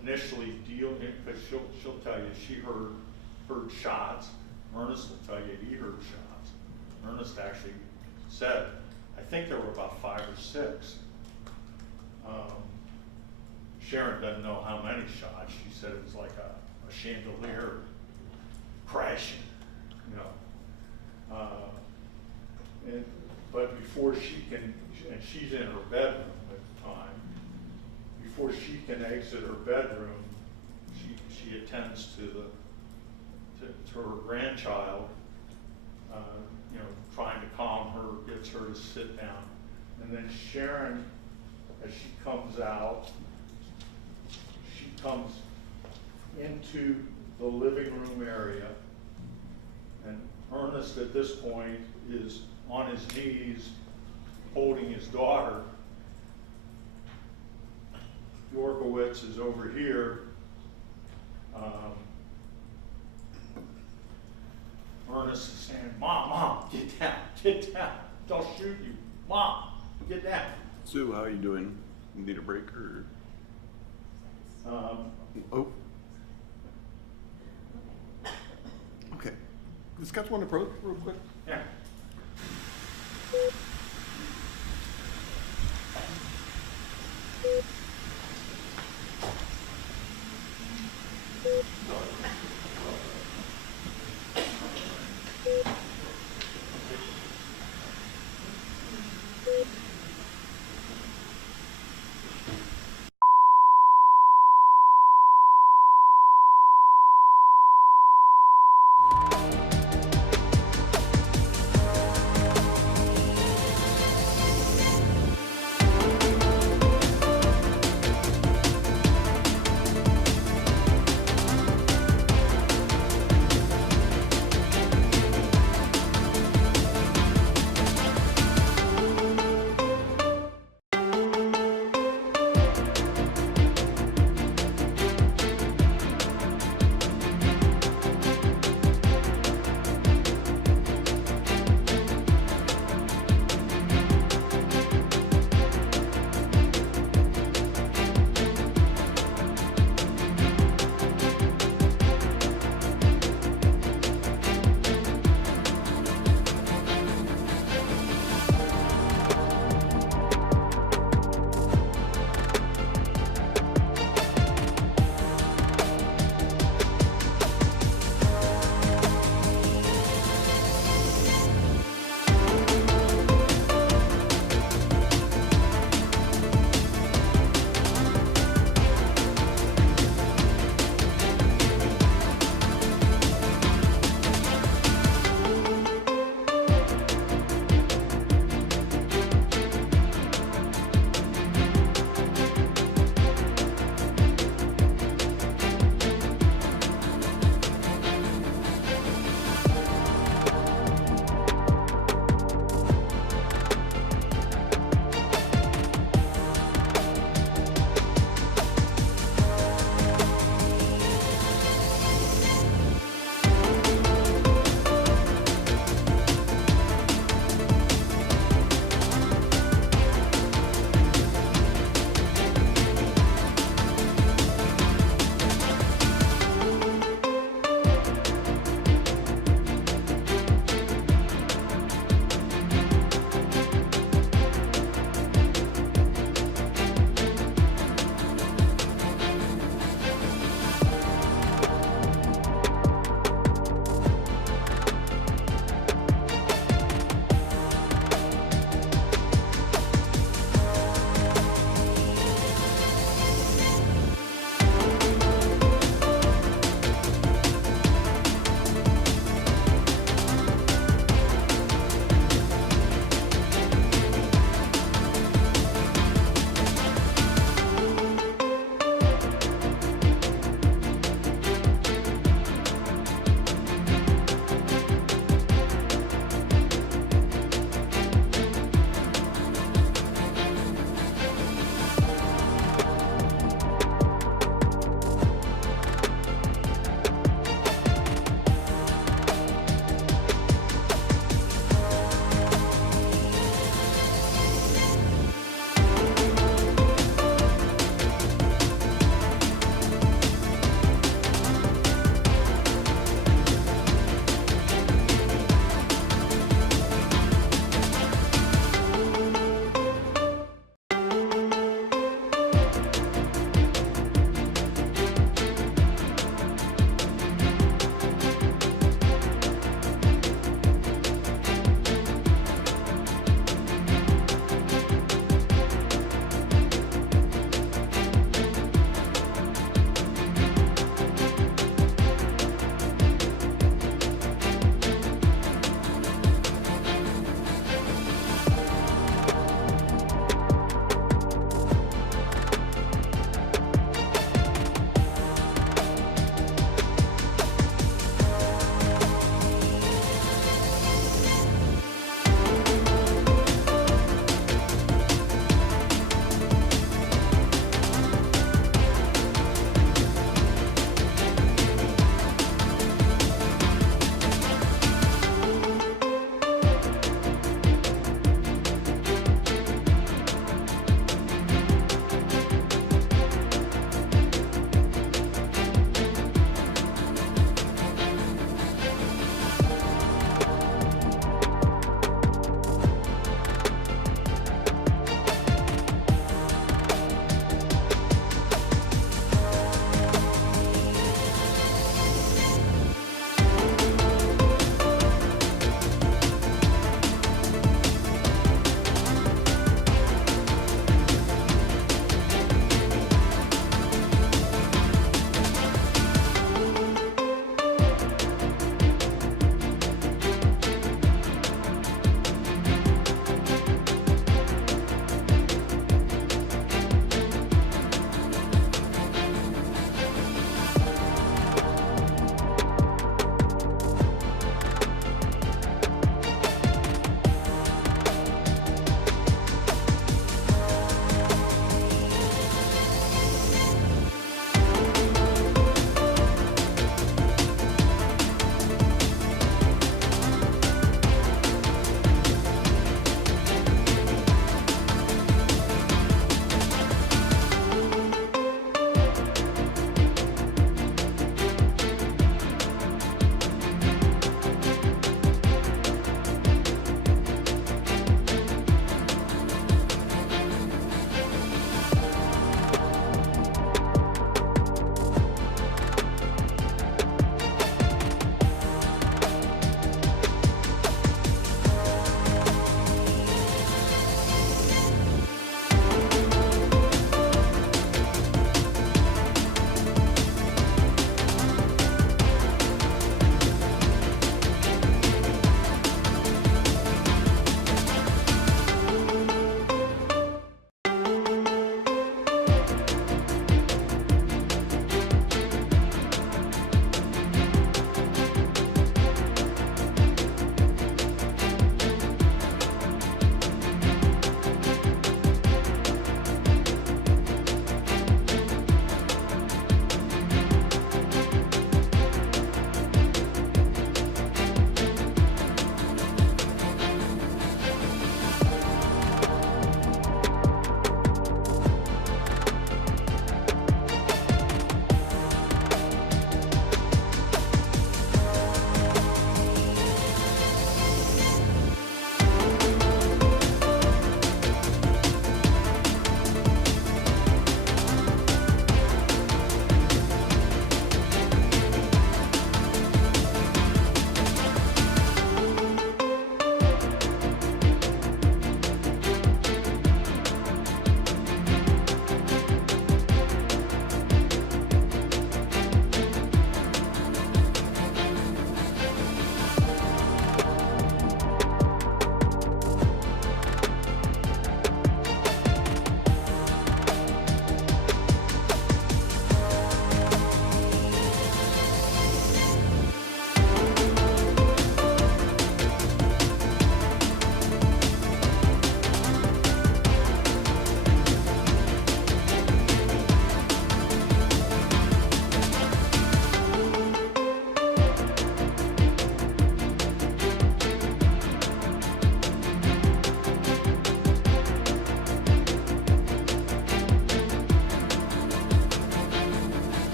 initially dealing, because she'll tell you she heard shots. Ernest will tell you he heard shots. Ernest actually said, I think there were about 5 or 6. Sharon doesn't know how many shots. She said it was like a chandelier crashing, you know. But before she can, and she's in her bedroom at the time, before she can exit her bedroom, she attends to her grandchild, you know, trying to calm her, gets her to sit down. And then Sharon, as she comes out, she comes into the living room area, and Ernest at this point is on his knees holding his daughter. Yorkowitz is over here. Ernest is saying, Mom, get down, don't shoot you. Mom, get down. Sue, how are you doing? You need a break or? Oh. Okay. Discuss one approach real quick. Yeah.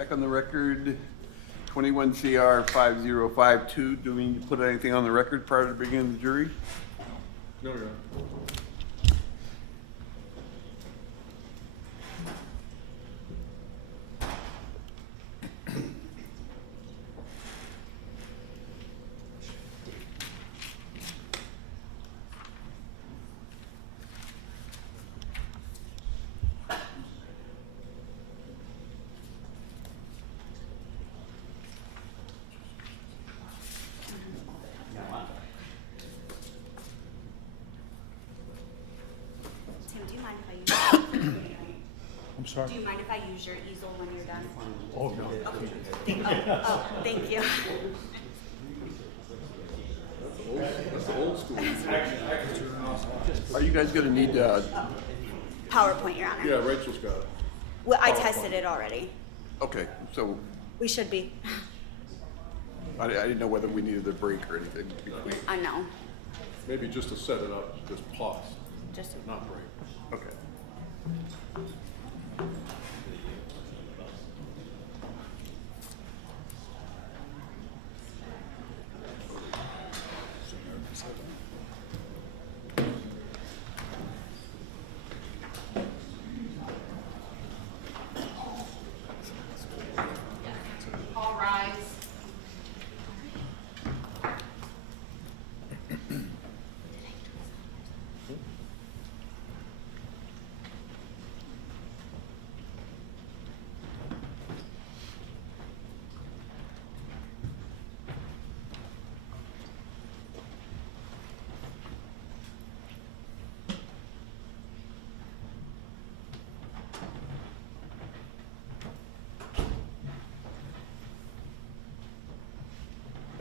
back on the record, 21 CR 5052. Do we need to put anything on the record prior to beginning the jury? No, Your Honor. Tim, do you mind if I use I'm sorry. Do you mind if I use your easel when you're done? Oh, no. Thank you. That's the old school. Are you guys gonna need, PowerPoint, Your Honor. Yeah, Rachel's got it. Well, I tested it already. okay, so We should be. I didn't know whether we needed a break or anything between. I know. Maybe just to set it up, just pause, Just not break. Okay. all rise.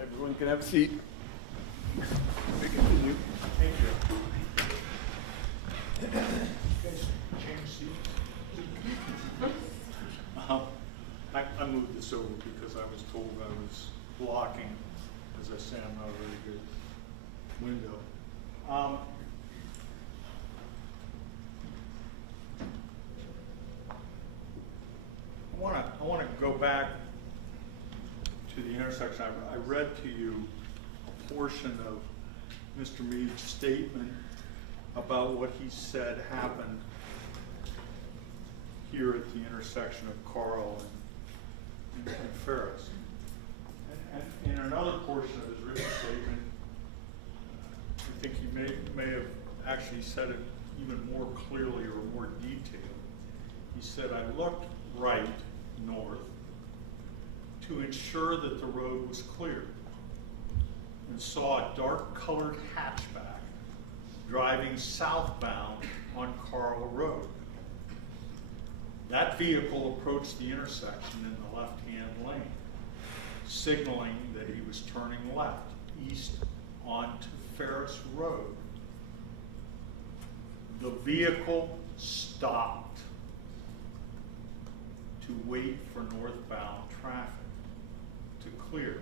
Everyone can have a seat. We continue. Thank you. Guys, change seats. I moved this over because I was told I was blocking, as I say, I'm not a very good window. I wanna go back to the intersection. I read to you a portion of Mr. Meade's statement about what he said happened here at the intersection of Carl and Ferris. And in another portion of his written statement, I think he may have actually said it even more clearly or more detailed. He said, I looked right, north, to ensure that the road was clear, and saw a dark-colored hatchback driving southbound on Carl Road. That vehicle approached the intersection in the left-hand lane, signaling that he was turning left, east onto Ferris Road. The vehicle stopped to wait for northbound traffic to clear.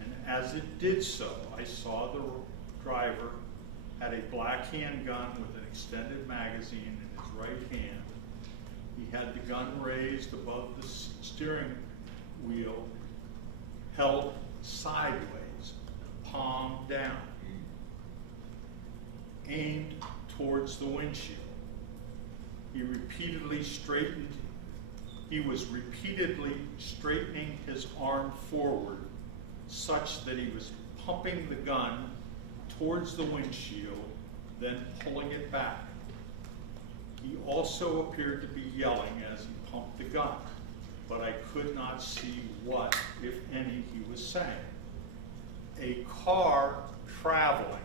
And as it did so, I saw the driver had a black handgun with an extended magazine in his right hand. He had the gun raised above the steering wheel, held sideways, palm down, aimed towards the windshield. He was repeatedly straightening his arm forward such that he was pumping the gun towards the windshield, then pulling it back. He also appeared to be yelling as he pumped the gun, but I could not see what, if any, he was saying. A car traveling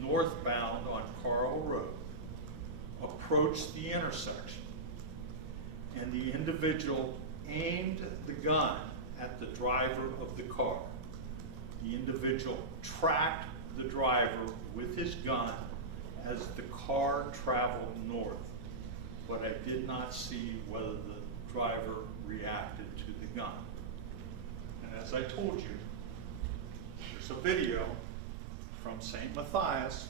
northbound on Carl Road approached the intersection, and the individual aimed the gun at the driver of the car. The individual tracked the driver with his gun as the car traveled north, but I did not see whether the driver reacted to the gun. And as I told you, there's a video from St. Matthias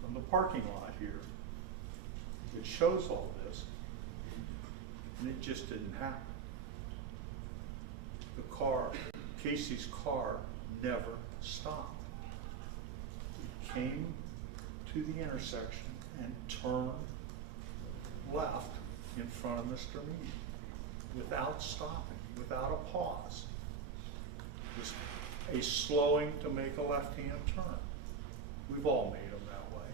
from the parking lot here that shows all this. And it just didn't happen. The car, Casey's car, never stopped. He came to the intersection and turned left in front of Mr. Meade without stopping, without a pause. Just a slowing to make a left-hand turn. We've all made them that way.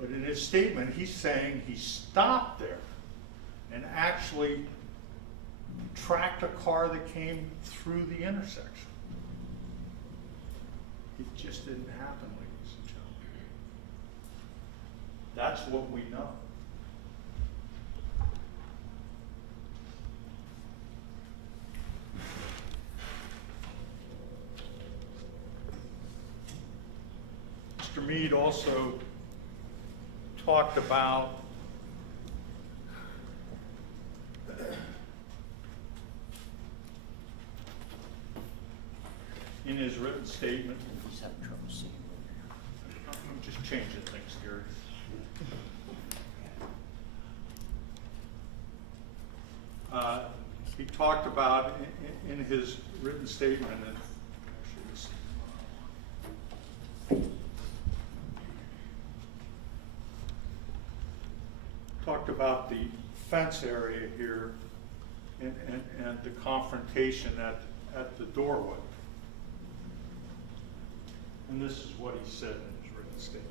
But in his statement, he's saying he stopped there and actually tracked a car that came through the intersection. It just didn't happen, ladies and gentlemen. That's what we know. Mr. Meade also talked about in his written statement. He's having trouble seeing. I'm just changing things, Gary. He talked about in his written statement, and talked about the fence area here and the confrontation at the doorway. And this is what he said in his written statement.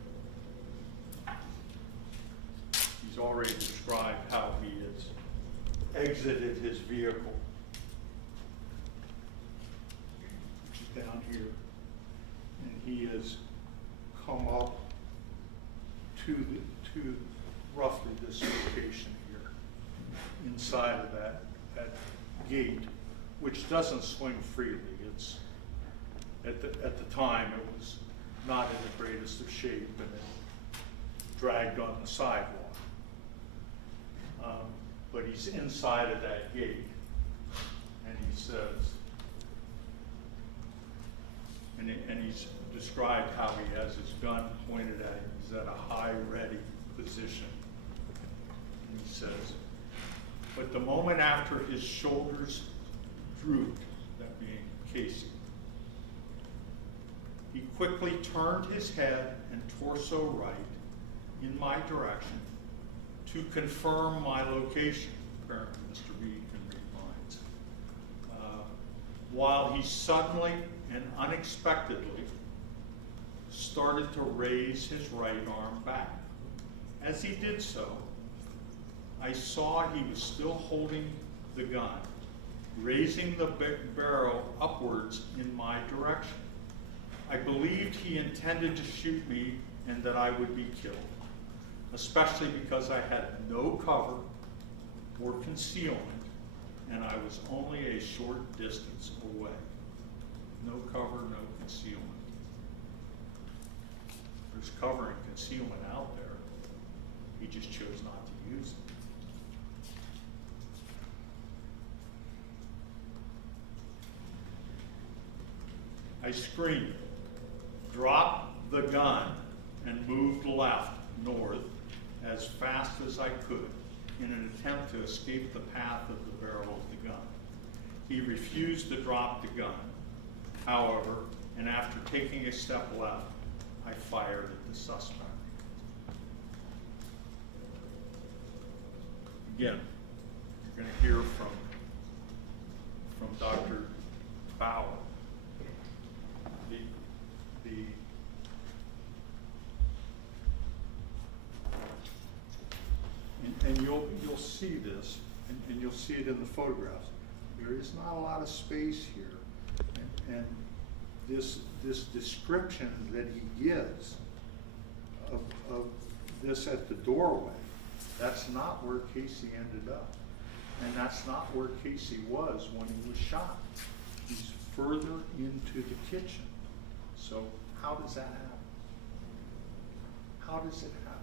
He's already described how he has exited his vehicle. He's down here. And he has come up to roughly this location here, inside of that gate, which doesn't swing freely. It's at the time it was not in the greatest of shape, and it dragged on the sidewalk. But he's inside of that gate, and he says, and he's described how he has his gun pointed at him. He's at a high ready position. And he says, but the moment after his shoulders drooped, that being Casey, he quickly turned his head and torso right in my direction to confirm my location. Apparently, Mr. Meade can read minds. While he suddenly and unexpectedly started to raise his right arm back. As he did so, I saw he was still holding the gun, raising the barrel upwards in my direction. I believed he intended to shoot me and that I would be killed, especially because I had no cover or concealment, and I was only a short distance away. No cover, no concealment. There's cover and concealment out there. He just chose not to use it. I screamed, dropped the gun, and moved left, north, as fast as I could in an attempt to escape the path of the barrel of the gun. He refused to drop the gun, however, and after taking a step left, I fired at the suspect. Again, you're going to hear from Dr. Bauer. And you'll see this, and you'll see it in the photographs. There is not a lot of space here, and this description that he gives of this at the doorway, that's not where Casey ended up, and that's not where Casey was when he was shot. He's further into the kitchen. So how does that happen? How does it happen?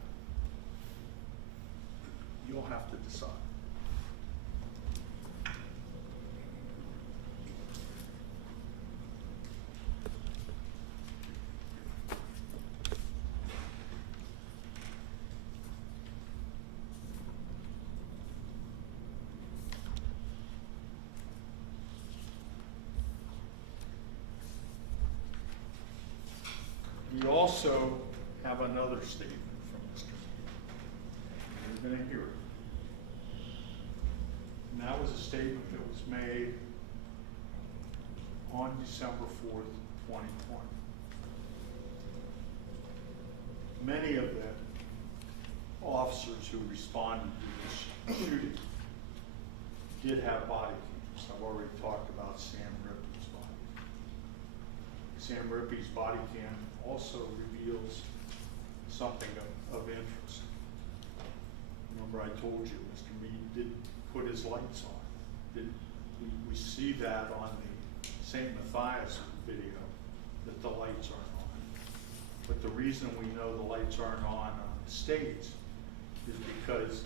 You'll have to decide. We also have another statement from Mr. Meade. You're going to hear it. And that was a statement that was made on December 4th, 2020. Many of the officers who responded to this shooting did have body cams. I've already talked about Sam Rippey's body cam. Sam Rippey's body cam also reveals something of interest. Remember I told you Mr. Meade did put his lights on. We see that on the St. Matthias video, that the lights aren't on. But the reason we know the lights aren't on the stage is because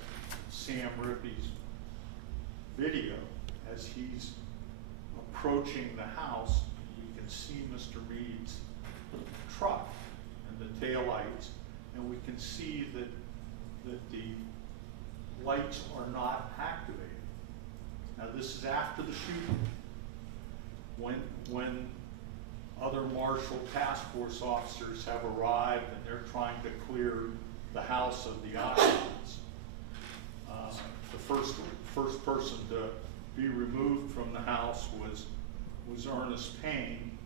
Sam Rippey's video, as he's approaching the house, we can see Mr. Meade's truck and the taillights, and we can see that the lights are not activated. Now this is after the shooting, when other Marshall task force officers have arrived and they're trying to clear the house of the occupants. The first person to be removed from the house was Ernest Payne.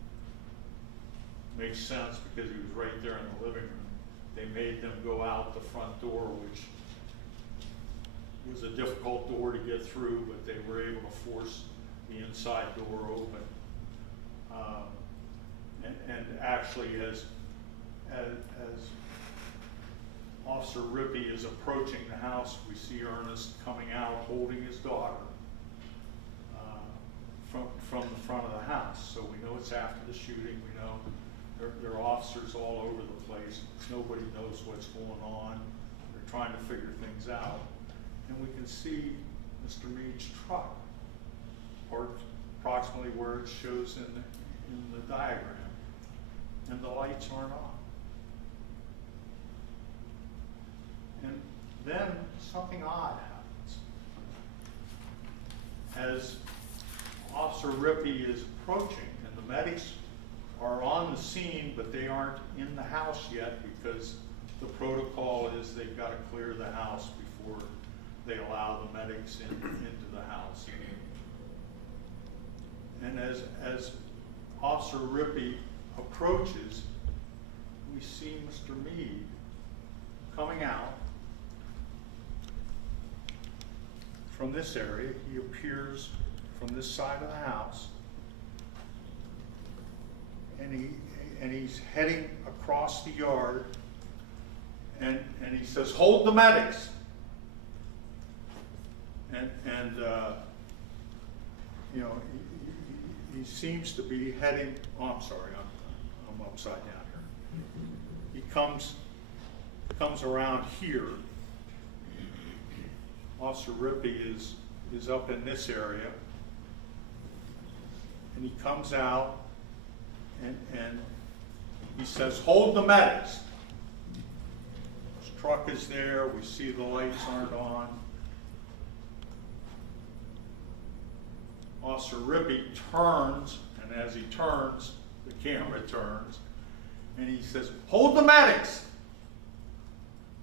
Makes sense because he was right there in the living room. They made them go out the front door, which was a difficult door to get through, but they were able to force the inside door open. And actually, as Officer Rippey is approaching the house, we see Ernest coming out holding his daughter from the front of the house. So we know it's after the shooting. We know there are officers all over the place. Nobody knows what's going on. They're trying to figure things out. And we can see Mr. Meade's truck parked approximately where it shows in the diagram. And the lights aren't on. And then something odd happens. As Officer Rippey is approaching, and the medics are on the scene, but they aren't in the house yet because the protocol is they've got to clear the house before they allow the medics into the house. And as Officer Rippey approaches, we see Mr. Meade coming out from this area. He appears from this side of the house, and he's heading across the yard, and he says, "Hold the medics." And you know, he seems to be heading. Oh, I'm sorry, I'm upside down here. He comes around here. Officer Rippey is up in this area, and he comes out and he says, "Hold the medics." His truck is there. We see the lights aren't on. Officer Rippey turns, and as he turns, the camera turns, and he says, "Hold the medics!"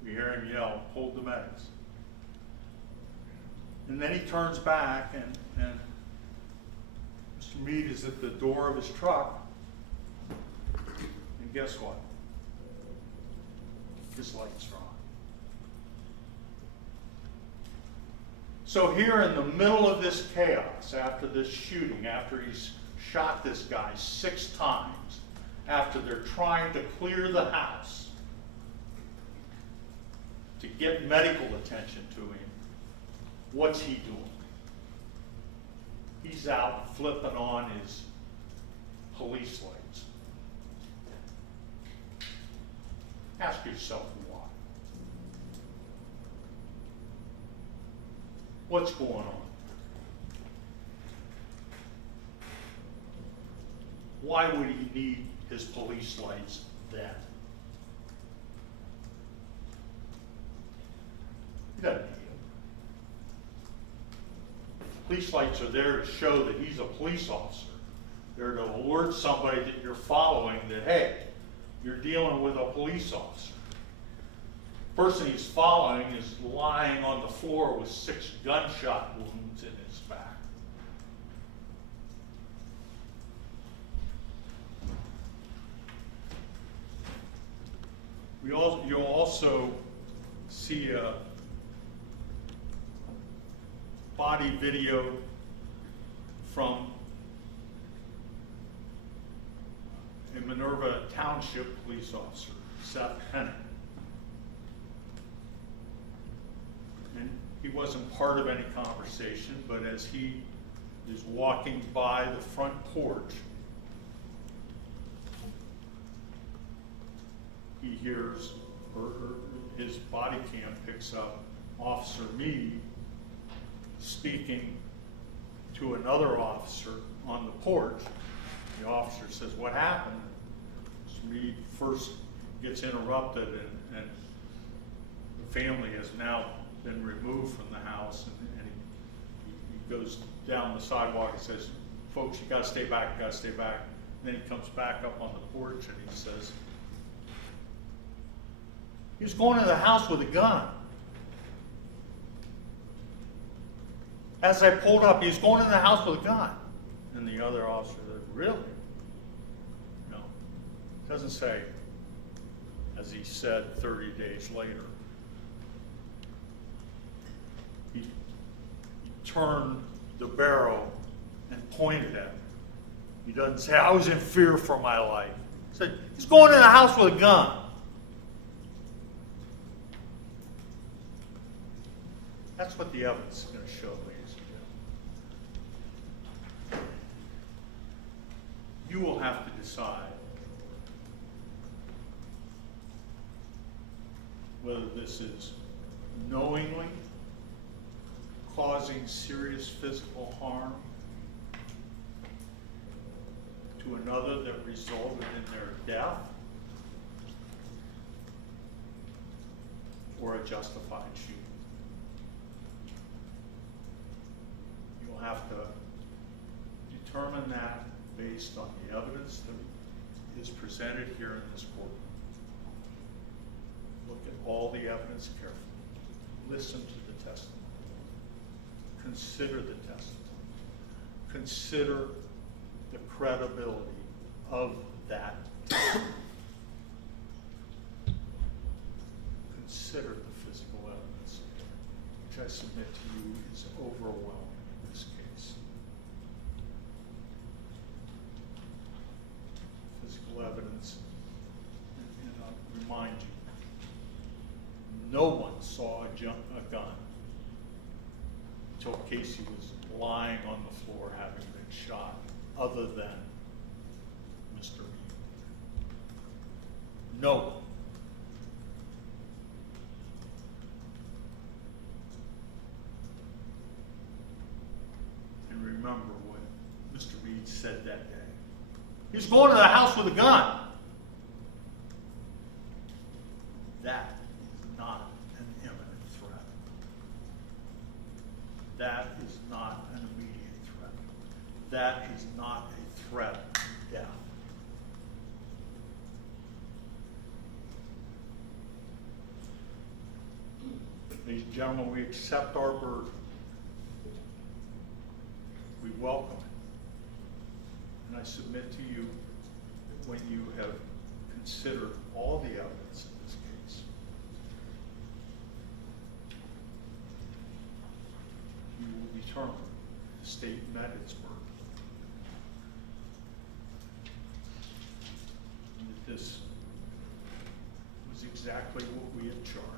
We hear him yell, "Hold the medics!" And then he turns back, and Mr. Meade is at the door of his truck, and guess what? His lights are on. So here in the middle of this chaos, after this shooting, after he's shot this guy 6 times, after they're trying to clear the house to get medical attention to him, what's he doing? He's out flipping on his police lights. Ask yourself why. What's going on? Why would he need his police lights then? He doesn't need them. Police lights are there to show that he's a police officer. They're to alert somebody that you're following that, hey, You're dealing with a police officer. Person he's following is lying on the floor with 6 gunshot wounds in his back. You'll also see a body video from a Minerva Township police officer, Seth Henning. And he wasn't part of any conversation, but as he is walking by the front porch, he hears, or his body cam picks up Officer Meade speaking to another officer on the porch. The officer says, "What happened?" So Meade first gets interrupted, and the family has now been removed from the house, and he goes down the sidewalk and says, "Folks, you gotta stay back, you gotta stay back." And then he comes back up on the porch and he says, "He was going to the house with a gun. As I pulled up, he was going to the house with a gun." And the other officer said, "Really?" No. It doesn't say, as he said 30 days later. He turned the barrel and pointed at me. He doesn't say, "I was in fear for my life." He said, "He's going to the house with a gun." That's what the evidence is going to show, ladies and gentlemen. You will have to decide whether this is knowingly causing serious physical harm to another that resulted in their death, or a justified shooting. You'll have to determine that based on the evidence that is presented here in this court. Look at all the evidence carefully. Listen to the testimony. Consider the testimony. Consider the credibility of that testimony. Consider the physical evidence, which I submit to you is overwhelming in this case. Physical evidence, and I'll remind you, no one saw a gun until Casey was lying on the floor having been shot, other than Mr. Meade. No one. And remember what Mr. Meade said that day. He's going to the house with a gun. That is not an imminent threat. That is not an immediate threat. That is not a threat of death. Ladies and gentlemen, we accept our burden. We welcome it. And I submit to you that when you have considered all the evidence in this case, you will determine the state met its burden. And that this was exactly what we had charged.